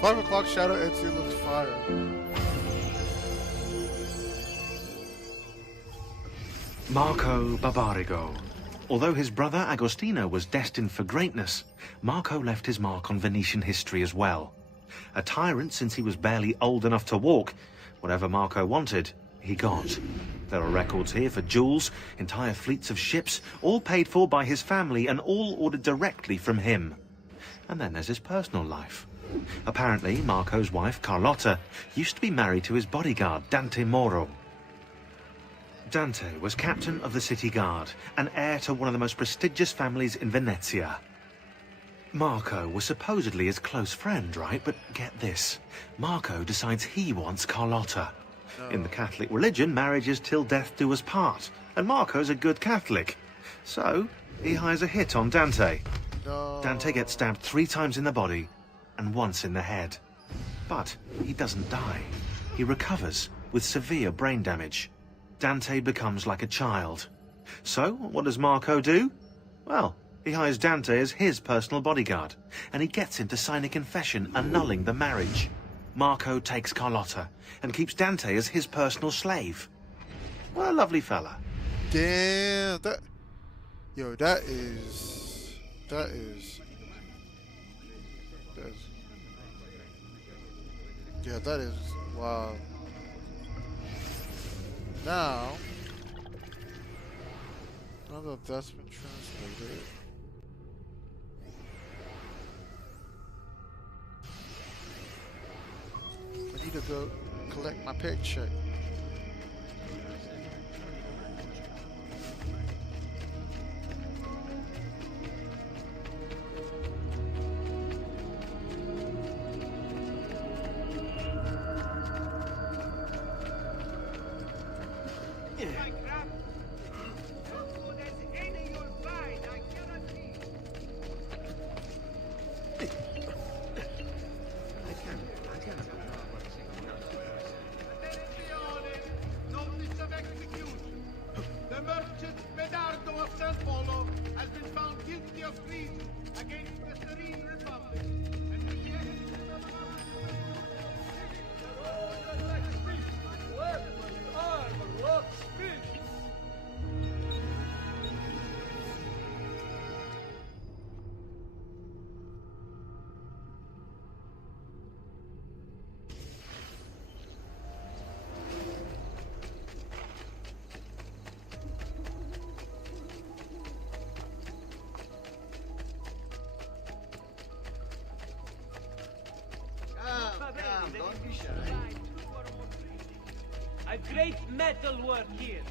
5 o'clock shadow, Ezio looks fire. Marco Barbarigo. Although his brother Agostino was destined for greatness, Marco left his mark on Venetian history as well. A tyrant since he was barely old enough to walk, whatever Marco wanted, he got. There are records here for jewels, entire fleets of ships, all paid for by his family and all ordered directly from him. And then there's his personal life. Apparently, Marco's wife, Carlotta, used to be married to his bodyguard, Dante Moro. Dante was captain of the city guard and heir to one of the most prestigious families in Venezia. Marco was supposedly his close friend, right? But get this, Marco decides he wants Carlotta. In the Catholic religion, marriage is till death do us part, and Marco's a good Catholic. So, he hires a hit on Dante. No. Dante gets stabbed 3 times in the body and once in the head. But he doesn't die. He recovers with severe brain damage. Dante becomes like a child. So, what does Marco do? Well, he hires Dante as his personal bodyguard, and he gets him to sign a confession annulling the marriage. Marco takes Carlotta and keeps Dante as his personal slave. What a lovely fella. Damn, that... Yo, that is... Yeah, that is... Wow. Now that that's been translated... I need to go collect my paycheck. Don't be shy. A great metal work here.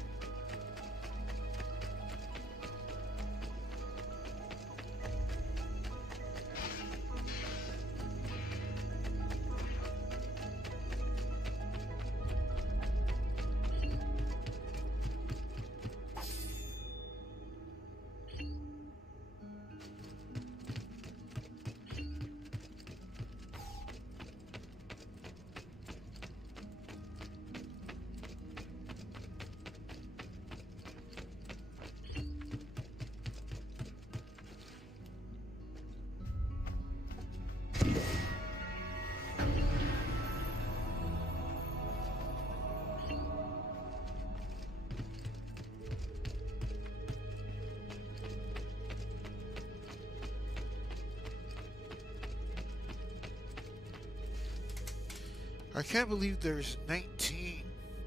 I can't believe there's 19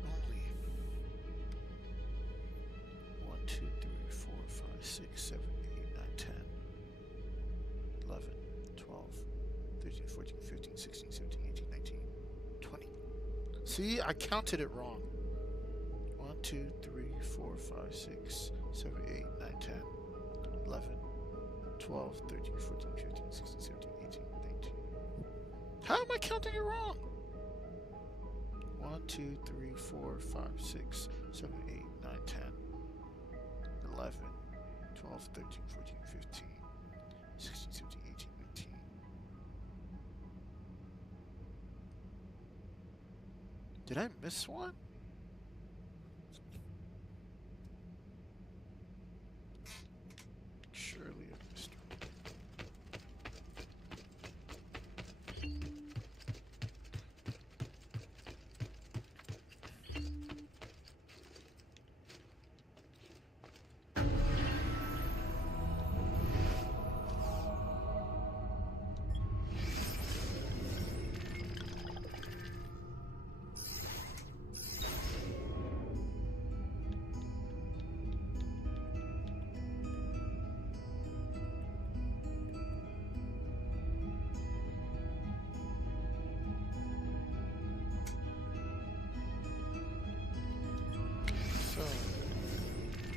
only. 1, 2, 3, 4, 5, 6, 7, 8, 9, 10, 11, 12, 13, 14, 15, 16, 17, 18, 19, 20. See, I counted it wrong. 1, 2, 3, 4, 5, 6, 7, 8, 9, 10, 11, 12, 13, 14, 15, 16, 17, 18, 19. How am I counting it wrong? 1, 2, 3, 4, 5, 6, 7, 8, 9, 10, 11, 12, 13, 14, 15, 16, 17, 18, 19. Did I miss one? Surely I missed one.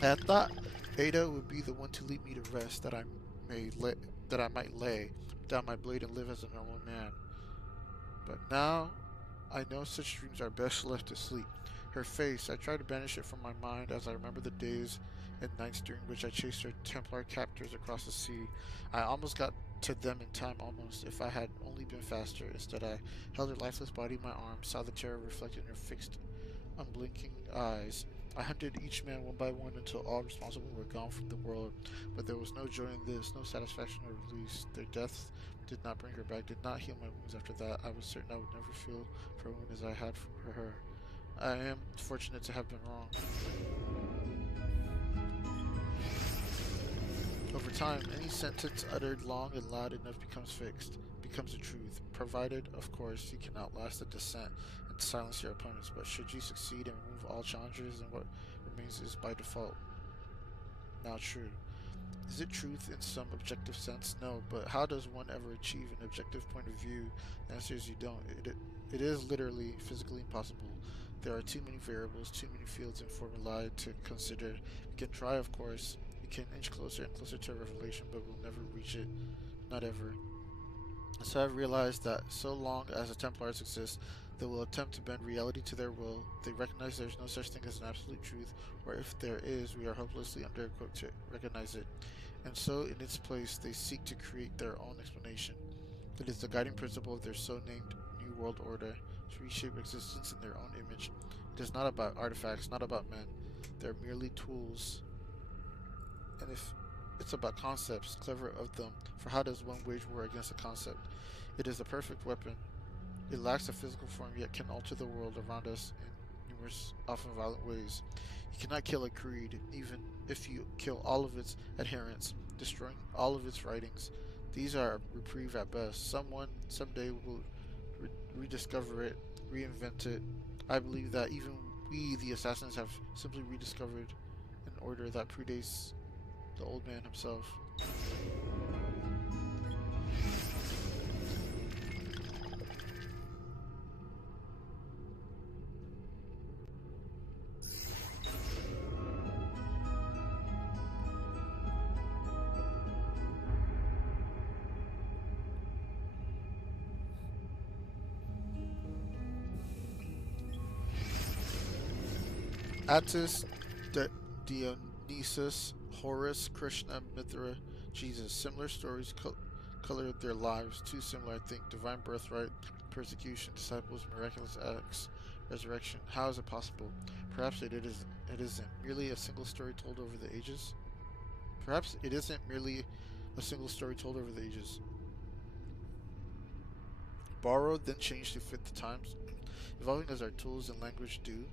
I thought Ada would be the one to lead me to rest, that I might lay down my blade and live as a normal man. But now I know such dreams are best left to sleep. Her face, I try to banish it from my mind as I remember the days and nights during which I chased her Templar captors across the sea. I almost got to them in time, almost, if I had only been faster. Instead, I held her lifeless body in my arms, saw the terror reflected in her fixed, unblinking eyes, I hunted each man one by one until all responsible were gone from the world, but there was no joy in this, no satisfaction or release. Their deaths did not bring her back, did not heal my wounds after that. I was certain I would never feel for a woman as I had for her. I am fortunate to have been wrong. Over time, any sentence uttered long and loud enough becomes fixed, becomes a truth, provided, of course, you can outlast the dissent and silence your opponents. But should you succeed and remove all challengers, then what remains is by default now true. Is it truth in some objective sense? No, but how does one ever achieve an objective point of view? The answer is you don't. It is literally physically impossible. There are too many variables, too many fields and formulae to consider. We can try, of course. We can inch closer and closer to revelation, but we'll never reach it. Not ever. So I've realized that so long as the Templars exist, they will attempt to bend reality to their will. They recognize there's no such thing as an absolute truth, or if there is, we are hopelessly under-equipped to recognize it. And so, in its place, they seek to create their own explanation. It is the guiding principle of their so-named New World Order, to reshape existence in their own image. It is not about artifacts, not about men. They're merely tools. And if it's about concepts, clever of them, for how does one wage war against a concept? It is the perfect weapon. It lacks a physical form, yet can alter the world around us in numerous, often violent ways. You cannot kill a creed, even if you kill all of its adherents, destroying all of its writings. These are a reprieve at best. Someone, someday, will rediscover it, reinvent it. I believe that even we, the assassins, have simply rediscovered an order that predates the old man himself. Attis, Dionysus, Horus, Krishna, Mithra, Jesus. Similar stories colored their lives. Too similar, I think. Divine birthright, persecution, disciples, miraculous acts, resurrection. How is it possible? Perhaps it isn't. Merely a single story told over the ages? Perhaps it isn't merely a single story told over the ages. Borrowed, then changed to fit the times, evolving as our tools and language do.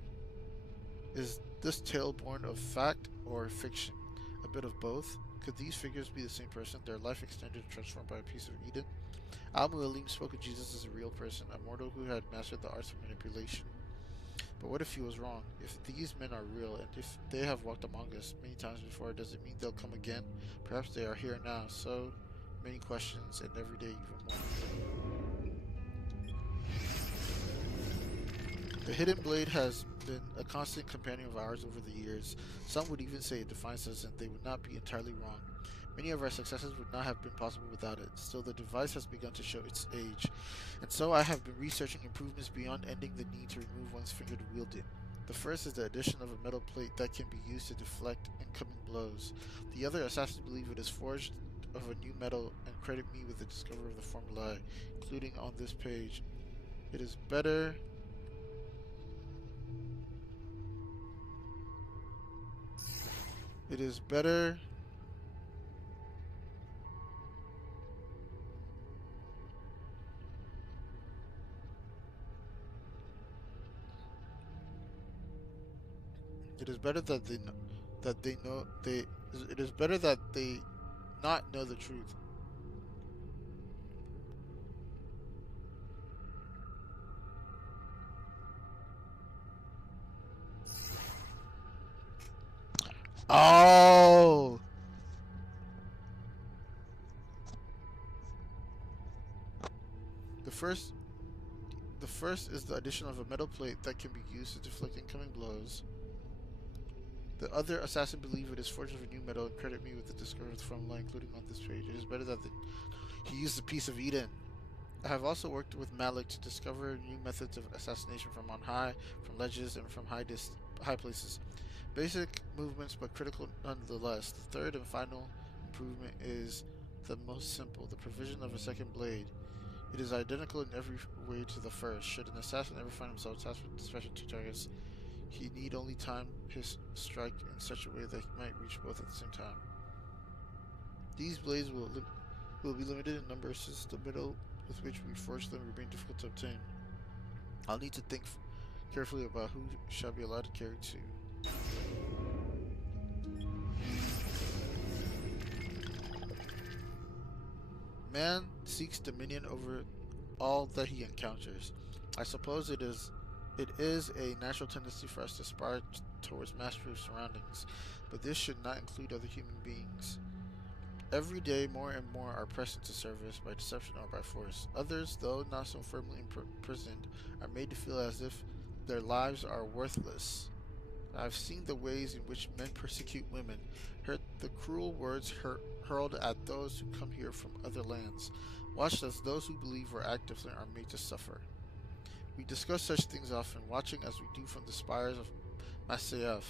Is this tale born of fact or fiction? A bit of both? Could these figures be the same person, their life extended and transformed by a piece of Eden? Al-Mualim spoke of Jesus as a real person, a mortal who had mastered the arts of manipulation. But what if he was wrong? If these men are real, and if they have walked among us many times before, does it mean they'll come again? Perhaps they are here now. So many questions, and every day even more. The hidden blade has been a constant companion of ours over the years. Some would even say it defines us, and they would not be entirely wrong. Many of our successes would not have been possible without it. Still, the device has begun to show its age, and so I have been researching improvements beyond ending the need to remove one's finger to wield it. The first is the addition of a metal plate that can be used to deflect incoming blows. The other, assassins believe it is forged of a new metal and credit me with the discovery of the formulae, including on this page. It is better... It is better that they know they it is better that they not know the truth. Oh, the first is the addition of a metal plate that can be used to deflect incoming blows. The other, assassin believe it is forged of a new metal and credit me with the discovery of the formula, including on this page. It is better that he used a piece of Eden. I have also worked with Malik to discover new methods of assassination from on high, from ledges, and from high places. Basic movements, but critical nonetheless. The third and final improvement is the most simple, the provision of a second blade. It is identical in every way to the first. Should an assassin ever find himself tasked with dispatching two targets, He need only time his strike in such a way that he might reach both at the same time. These blades will be limited in number since the metal with which we forge them remain difficult to obtain. I'll need to think carefully about who shall be allowed to carry two. Man seeks dominion over all that he encounters. I suppose it is a natural tendency for us to aspire towards mastery of surroundings, but this should not include other human beings. Every day, more and more are pressed into service by deception or by force. Others, though not so firmly imprisoned, are made to feel as if their lives are worthless. I have seen the ways in which men persecute women, heard the cruel words hurled at those who come here from other lands, watched as those who believe or act differently are made to suffer. We discuss such things often, watching as we do from the spires of Masyaf.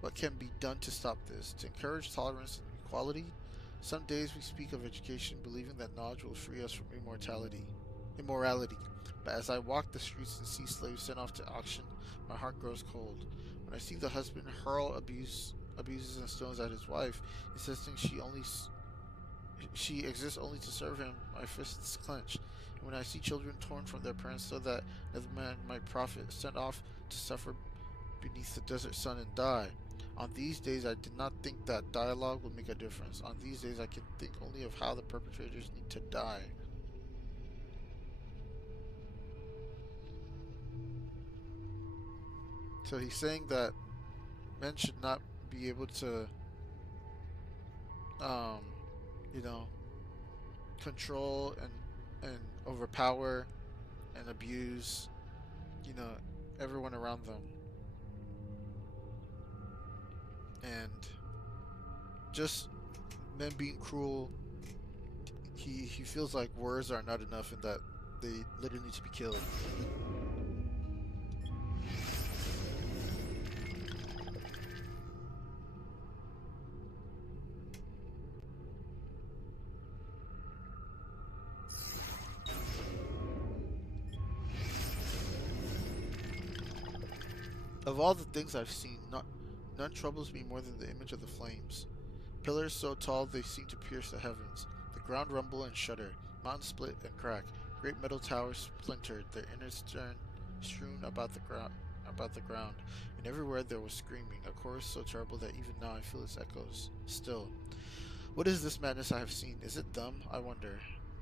What can be done to stop this? To encourage tolerance and equality? Some days we speak of education, believing that knowledge will free us from immorality. But as I walk the streets and see slaves sent off to auction, my heart grows cold. When I see the husband hurl abuses and stones at his wife, insisting she exists only to serve him, my fists clench. And when I see children torn from their parents so that another man might profit, sent off to suffer beneath the desert sun and die. On these days, I did not think that dialogue would make a difference. On these days, I can think only of how the perpetrators need to die. So he's saying that men should not be able to, control and overpower and abuse, everyone around them. And just men being cruel, he feels like words are not enough and that they literally need to be killed. Of all the things I've seen, none troubles me more than the image of the flames. Pillars so tall they seem to pierce the heavens. The ground rumble and shudder. Mountains split and crack. Great metal towers splintered, their inner stern strewn about the ground. And everywhere there was screaming, a chorus so terrible that even now I feel its echoes. Still, what is this madness I have seen? Is it them? I wonder.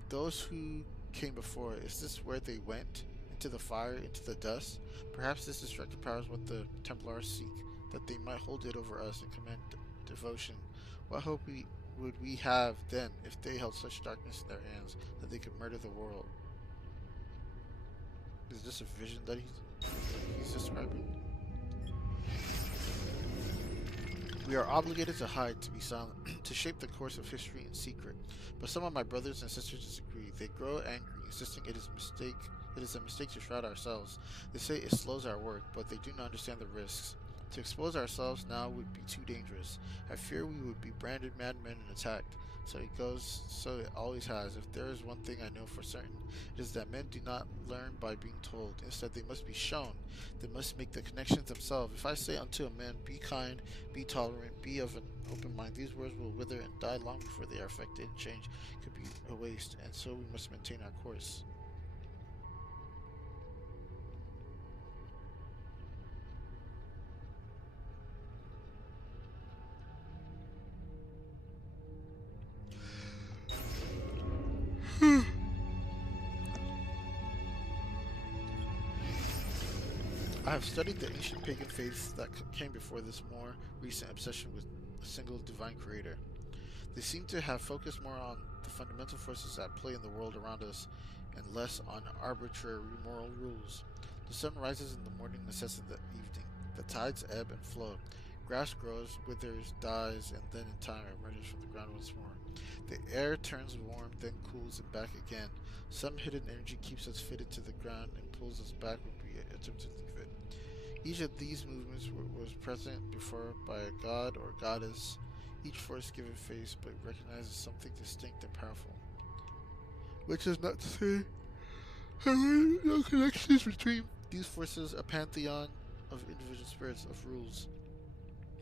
Those who came before, is this where they went? Into the fire, into the dust? Perhaps this destructive power is what the Templars seek, that they might hold it over us and command devotion. What hope would we have then if they held such darkness in their hands that they could murder the world? Is this a vision that he's describing? We are obligated to hide, to be silent, to shape the course of history in secret. But some of my brothers and sisters disagree. They grow angry, insisting it is a mistake to shroud ourselves. They say it slows our work, but they do not understand the risks. To expose ourselves now would be too dangerous. I fear we would be branded madmen and attacked. So it goes, so it always has. If there is one thing I know for certain, it is that men do not learn by being told. Instead, they must be shown. They must make the connections themselves. If I say unto a man, be kind, be tolerant, be of an open mind, these words will wither and die long before they are affected, and change could be a waste. And so we must maintain our course. I have studied the ancient pagan faiths that came before this more recent obsession with a single divine creator. They seem to have focused more on the fundamental forces at play in the world around us and less on arbitrary moral rules. The sun rises in the morning and sets in the evening. The tides ebb and flow. Grass grows, withers, dies, and then in time emerges from the ground once more. The air turns warm, then cools and back again. Some hidden energy keeps us fitted to the ground and pulls us back when we attempt to leave it. Each of these movements was present before by a god or goddess, each force given face but recognizes something distinct and powerful. Which is not to say there are no connections between these forces, a pantheon of individual spirits of rules.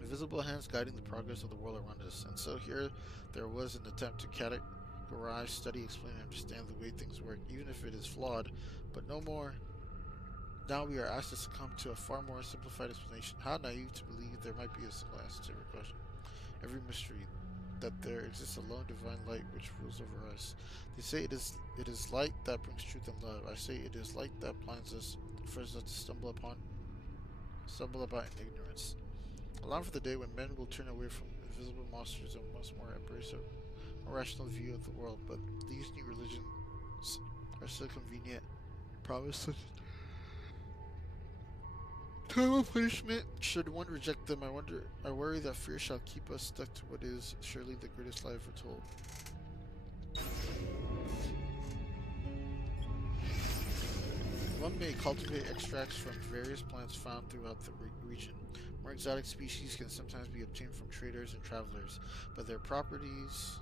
Invisible hands guiding the progress of the world around us. And so here there was an attempt to categorize, study, explain, and understand the way things work, even if it is flawed, but no more. Now we are asked to succumb to a far more simplified explanation. How naive to believe there might be a single answer to every question, every mystery, that there exists a lone divine light which rules over us. They say it is light that brings truth and love. I say it is light that blinds us, forces us to stumble about in ignorance. Allow for the day when men will turn away from invisible monsters and once more embrace a rational view of the world. But these new religions are so convenient, promise such terrible punishment. Should one reject them, I worry that fear shall keep us stuck to what is surely the greatest lie ever told. One may cultivate extracts from various plants found throughout the region. More exotic species can sometimes be obtained from traders and travelers, but their properties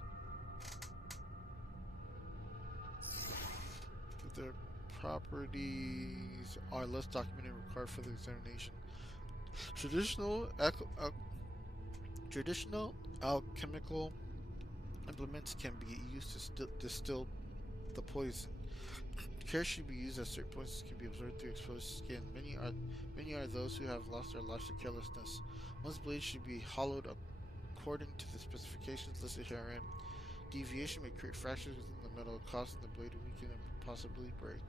are less documented and required further examination. Traditional alchemical implements can be used to distill the poison. Care should be used as certain poisons can be absorbed through exposed skin. Many are those who have lost their lives to carelessness. One's blade should be hollowed according to the specifications listed herein. Deviation may create fractures within the metal, causing the blade to weaken and possibly break.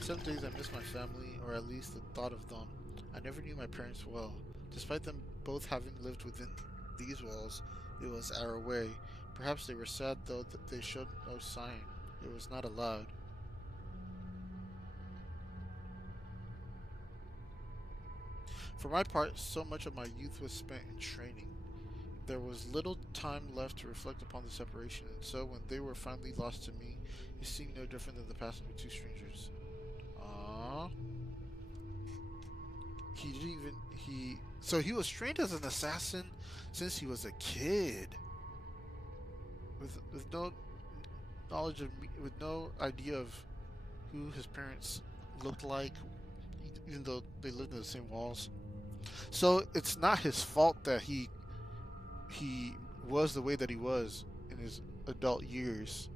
Some days I miss my family, or at least the thought of them. I never knew my parents well. Despite them both having lived within these walls, it was our way. Perhaps they were sad, though, that they showed no sign. It was not allowed. For my part, so much of my youth was spent in training. There was little time left to reflect upon the separation, and so when they were finally lost to me, it seemed no different than the passing of two strangers. So he was trained as an assassin since he was a kid, with no knowledge of me, with no idea of who his parents looked like, even though they lived in the same walls. So it's not his fault that he was the way that he was in his adult years.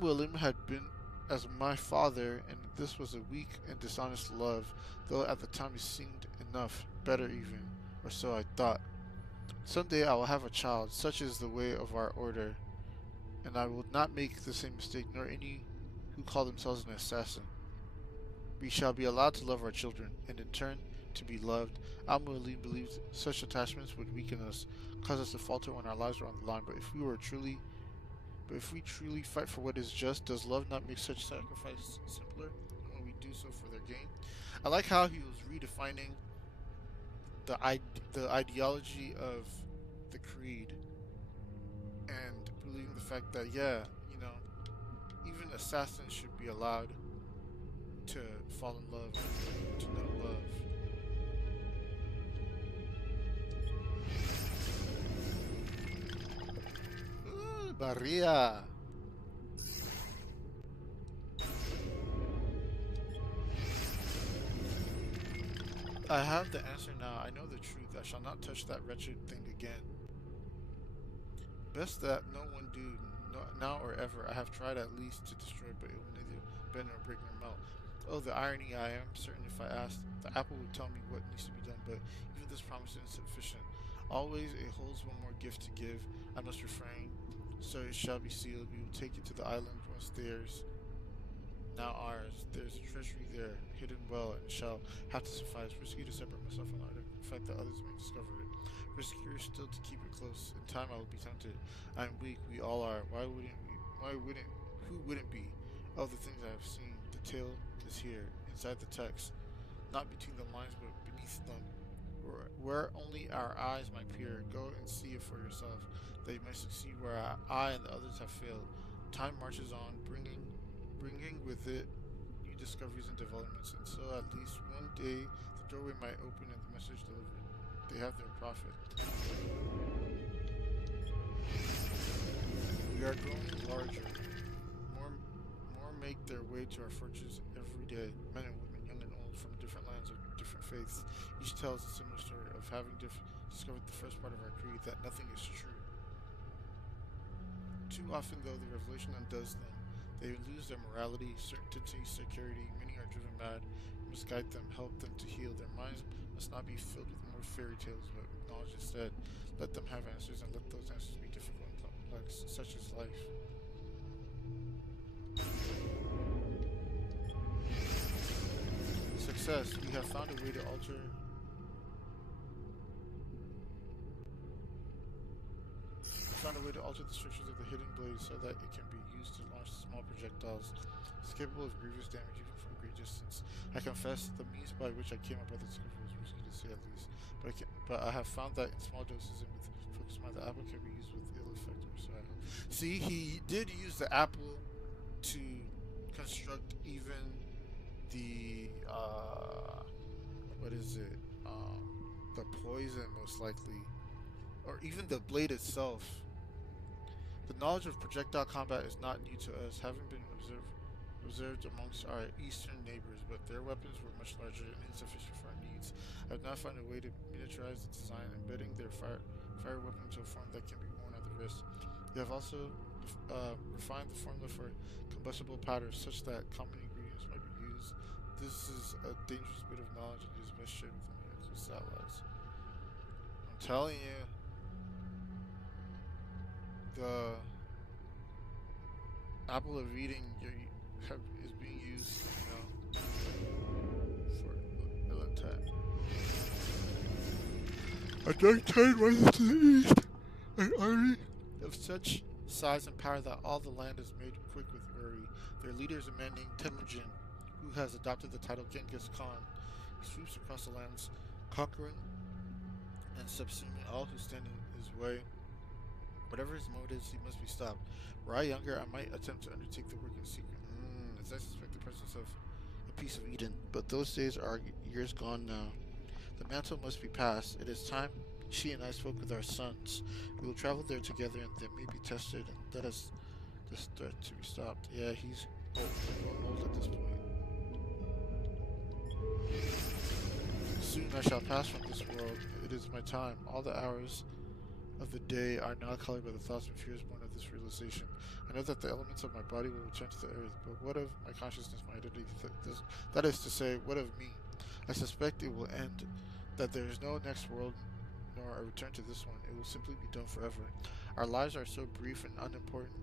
William had been as my father, and this was a weak and dishonest love, though at the time it seemed enough, better even, or so I thought. Someday I will have a child, such is the way of our order, and I will not make the same mistake, nor any who call themselves an assassin. We shall be allowed to love our children, and in turn to be loved. William believed such attachments would weaken us, cause us to falter when our lives were on the line, but if we truly fight for what is just, does love not make such sacrifice simpler when we do so for their gain? I like how he was redefining the ideology of the creed and believing the fact that, yeah, you know, even assassins should be allowed to fall in love, to know love. Barria. I have the answer now. I know the truth. I shall not touch that wretched thing again. Best that no one do, now or ever. I have tried at least to destroy, but it will neither bend nor break nor melt. Oh, the irony! I am certain if I asked, the apple would tell me what needs to be done, but even this promise is insufficient. Always it holds one more gift to give. I must refrain. So it shall be sealed. We will take it to the island once theirs, now ours. There's a treasury there, hidden well, and shall have to suffice. Risky to separate myself from the fact that others may discover it. Riskier still to keep it close. In time I will be tempted. I am weak, we all are. Who wouldn't be? Of the things I have seen, the tale is here, inside the text. Not between the lines, but beneath them. Where only our eyes might peer. Go and see it for yourself, that you might succeed where I and the others have failed. Time marches on, bringing with it new discoveries and developments, and so at least one day the doorway might open and the message delivered. They have their prophet. We are growing larger. More make their way to our fortress every day. Men and women, young and old, from different lands of different faiths. Each tells a similar story of having discovered the first part of our creed, that nothing is true. Too often, though, the revelation undoes them. They lose their morality, certainty, security. Many are driven mad. We must guide them, help them to heal. Their minds must not be filled with more fairy tales, but acknowledge instead. Let them have answers, and let those answers be difficult and complex, such as life. Success. We have found a way to alter the structures of the hidden blade so that it can be used to launch small projectiles. It's capable of grievous damage even from a great distance. I confess, the means by which I came up with the discovery was risky to say at least, but I have found that in small doses and with focused mind, the apple can be used with ill effect, or so I hope. See, he did use the apple to construct even the the poison, most likely, or even the blade itself. The knowledge of projectile combat is not new to us, having been observed amongst our eastern neighbors, but their weapons were much larger and insufficient for our needs. I have not found a way to miniaturize the design, embedding their fire weapon into a form that can be worn at the wrist. We have also refined the formula for combustible powders such that common ingredients might be used. This is a dangerous bit of knowledge and it is best shared with America's allies. I'm telling you, the apple of eating is being used, for ill intent. A dark tide rises to the east, an army of such size and power that all the land is made quick with worry. Their leader is a man named Temujin, who has adopted the title Genghis Khan. He swoops across the lands, conquering and subsuming all who stand in his way. Whatever his motives, he must be stopped. Were I younger, I might attempt to undertake the work in secret, as I suspect the presence of a piece of Eden. But those days are years gone now. The mantle must be passed. It is time she and I spoke with our sons. We will travel there together, and they may be tested, and let us this threat to be stopped. Yeah, he's grown old at this point. Soon I shall pass from this world. It is my time. All the hours of the day are now colored by the thoughts and fears born of this realization. I know that the elements of my body will return to the earth, but what of my consciousness, my identity? That is to say, what of me? I suspect it will end, that there is no next world, nor a return to this one. It will simply be done forever. Our lives are so brief and unimportant.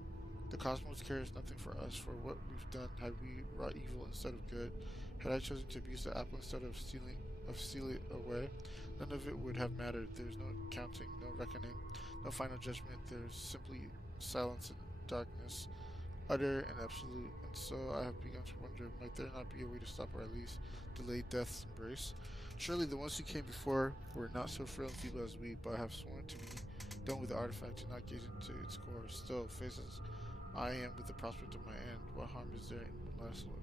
The cosmos cares nothing for us, for what we've done. Had we wrought evil instead of good? Had I chosen to abuse the apple instead of stealing it away? None of it would have mattered. There's no counting, no reckoning, no final judgment. There's simply silence and darkness, utter and absolute. And so I have begun to wonder, might there not be a way to stop, or at least delay death's embrace? Surely the ones who came before were not so frail and feeble as we, but I have sworn to be done with the artifact, to not gaze into its core. Still, faced as I am with the prospect of my end, what harm is there in one last look?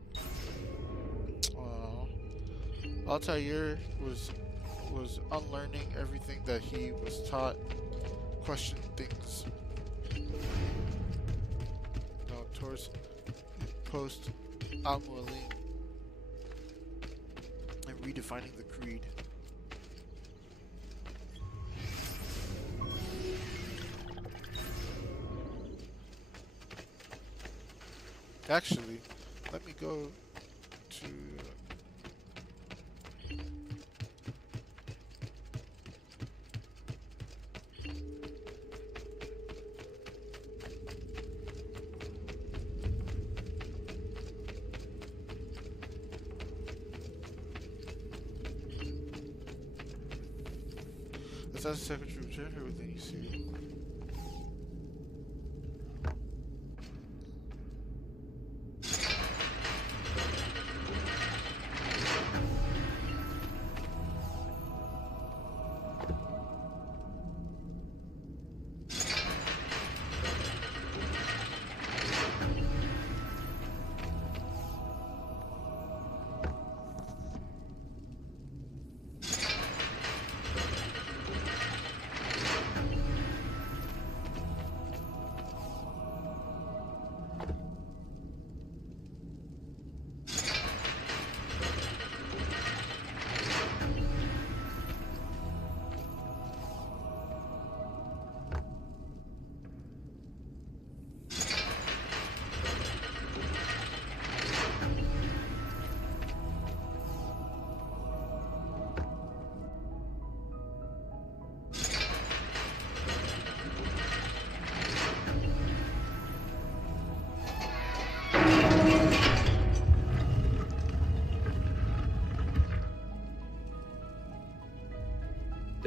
Altair was unlearning everything that he was taught, questioning things. Towards post Al-Mualim and redefining the creed. Actually, let me go to As a secretary of Treasury with AC. Let's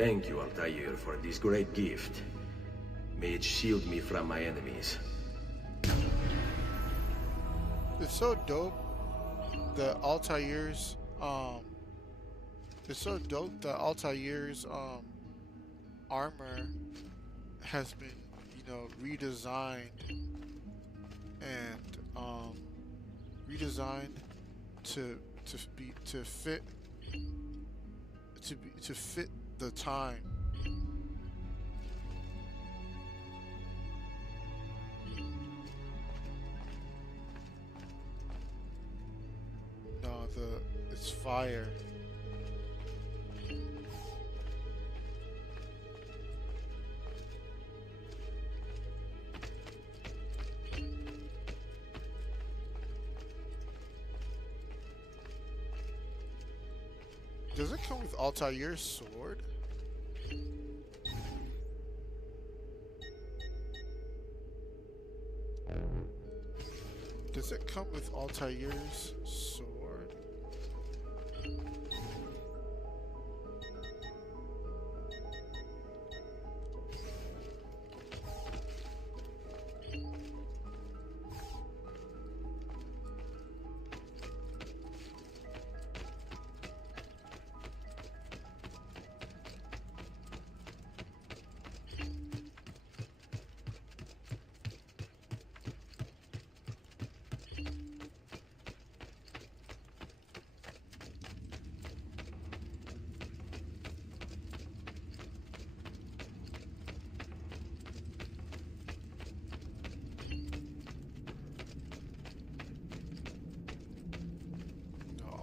Thank you, Altair, for this great gift. May it shield me from my enemies. It's so dope that Altair's armor has been, you know, redesigned and redesigned to fit the time. No, it's fire. Does it come with Altair's sword? Does it come with Altair's sword?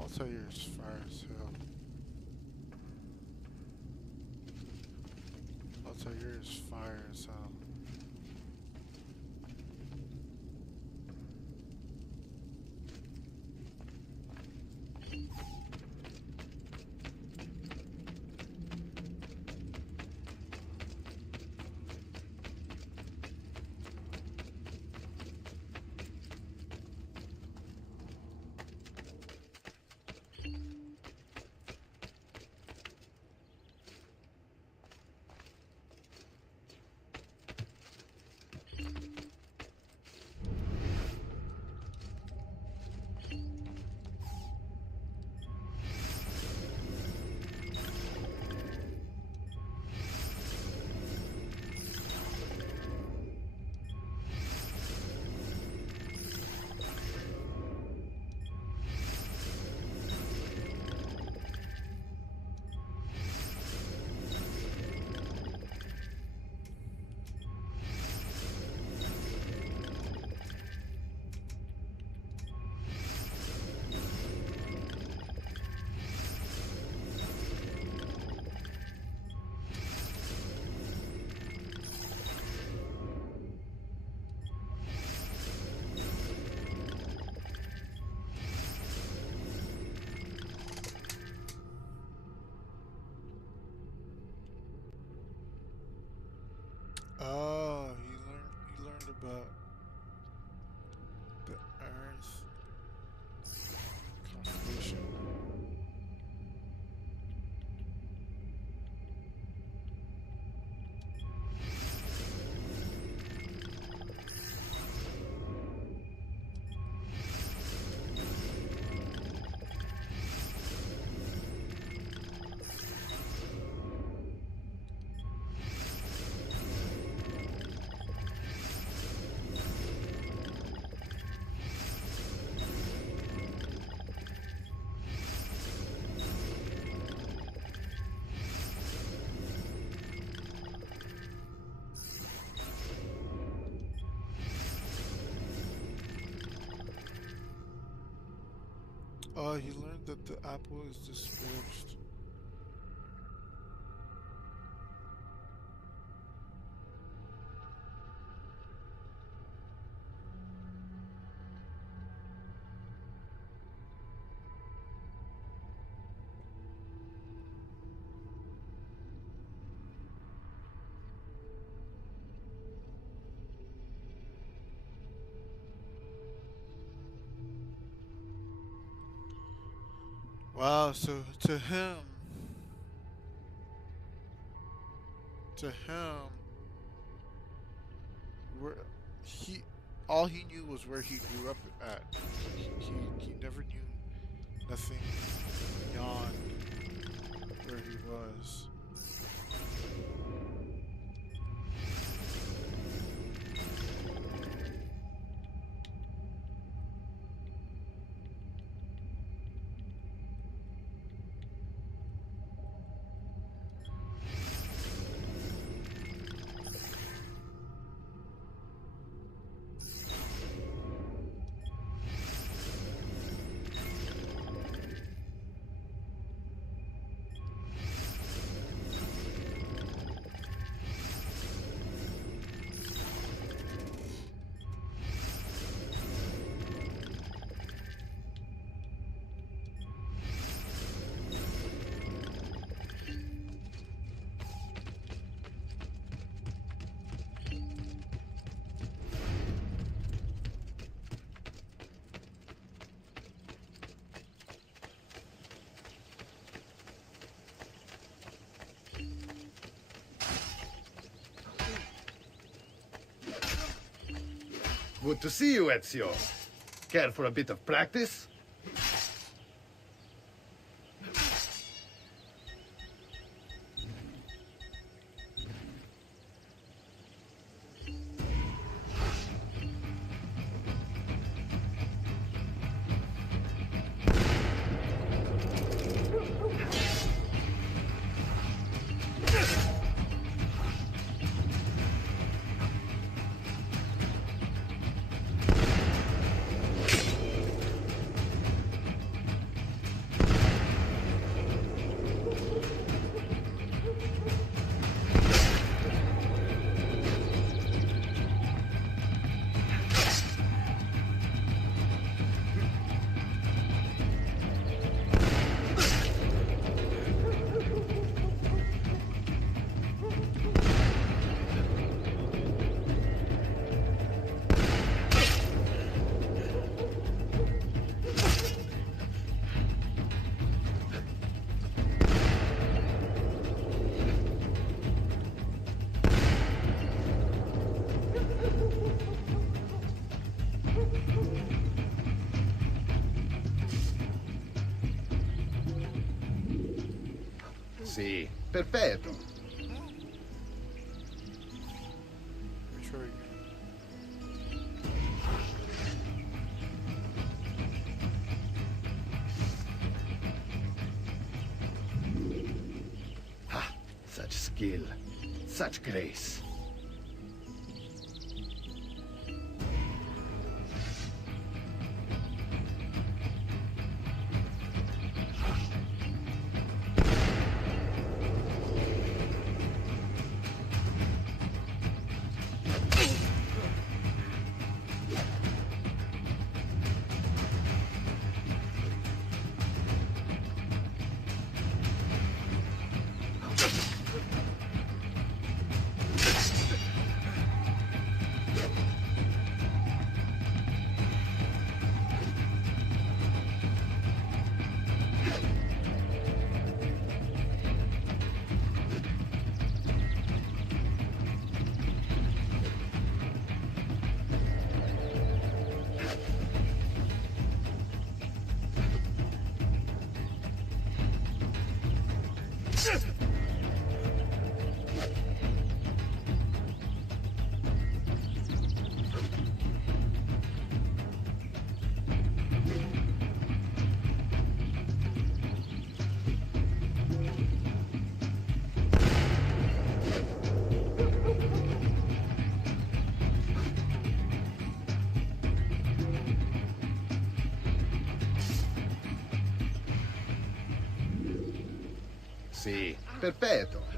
Altair's fire as hell. Altair's fire as hell. Oh, he learned about the Earth constellation. Oh, he learned that the apple is dispersed. Wow, so to him, to him, all he knew was where he grew up at. He never knew nothing beyond where he was. Good to see you, Ezio. Care for a bit of practice? Sì, perfetto. Ah, such skill, such grace. Sì, perfetto.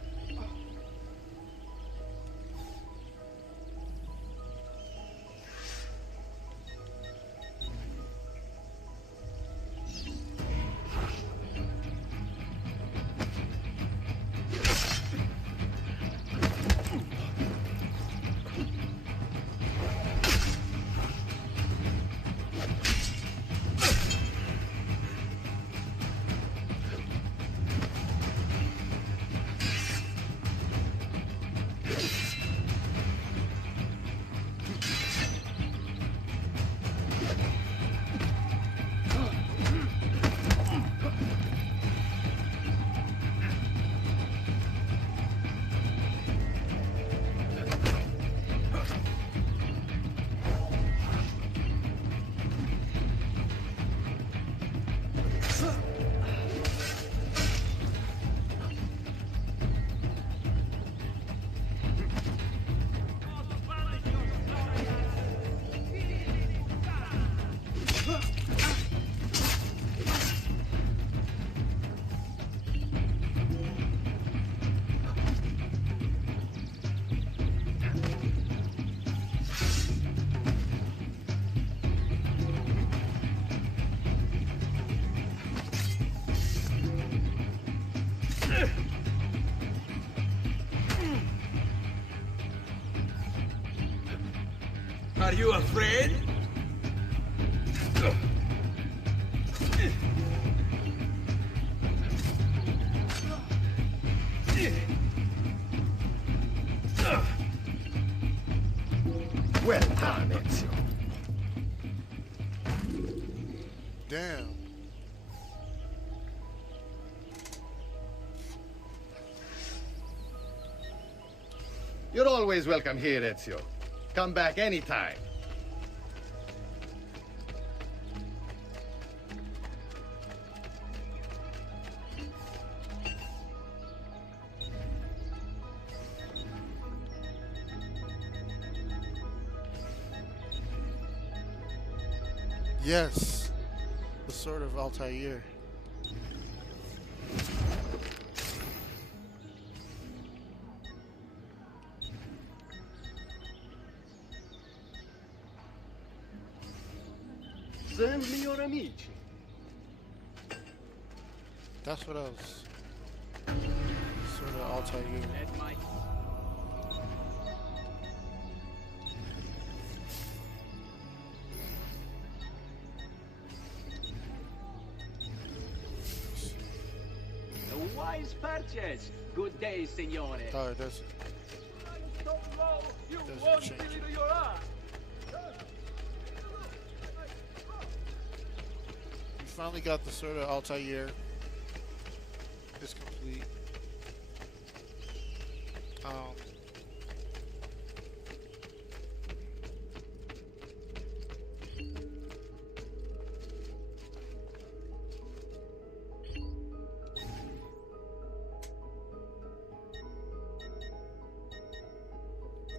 you afraid? Well done, Ezio. Damn. You're always welcome here, Ezio. Come back anytime. Yes. The Sword of Altair. Send me your amici. That's what else. Sword of Altair. A wise purchase. Good day, signore. Oh, it doesn't. So low, you Doesn't won't change believe it. your eyes. We finally got the Sword of Altair. It's complete.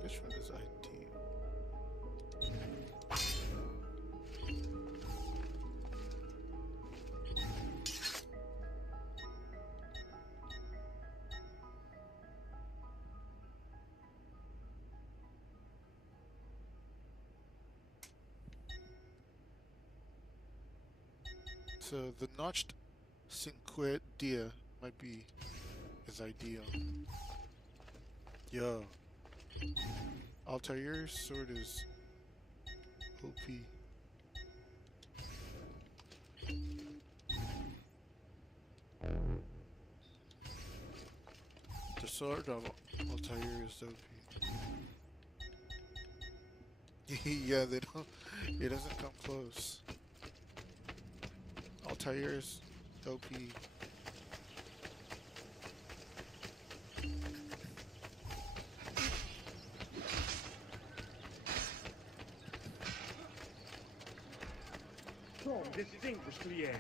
Which one is ideal? So the notched cinque dia might be his ideal. Yo. Altair's sword is OP. The sword of Altair is OP. Yeah, they don't. It doesn't come close. Altair's OP. So, distinguished client.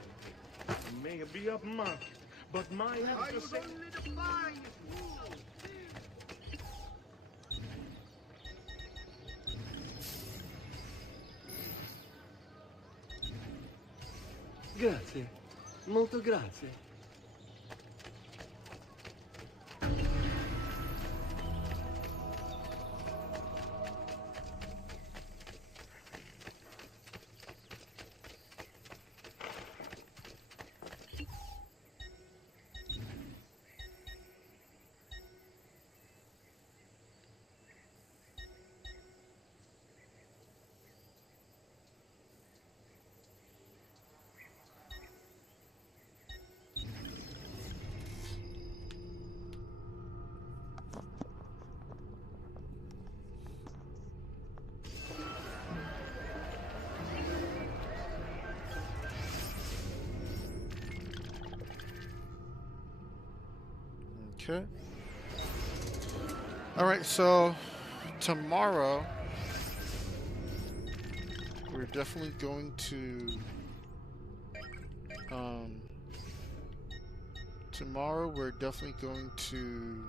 You may be upmarket, but my answer says... Grazie. Molto grazie. Okay. All right, so tomorrow we're definitely going to tomorrow we're definitely going to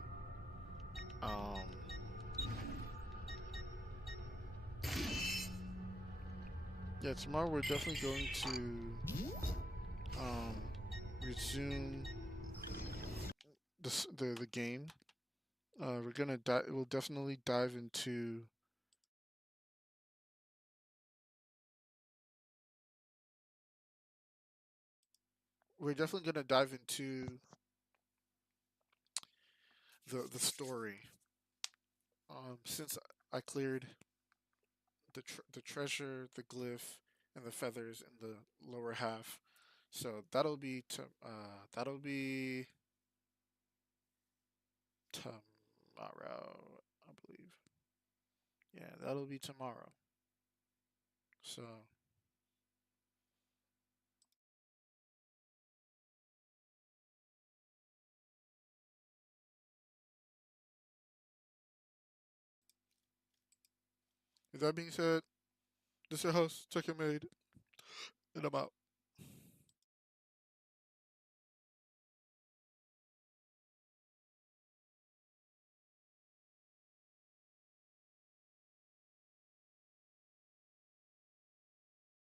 yeah, tomorrow we're definitely going to resume the game. We're gonna we'll definitely dive into the story. Since I cleared the treasure, the glyph, and the feathers in the lower half. So that'll be tomorrow, I believe. Yeah, that'll be tomorrow. So with that being said, this is your host, Tucker Made, and I'm out.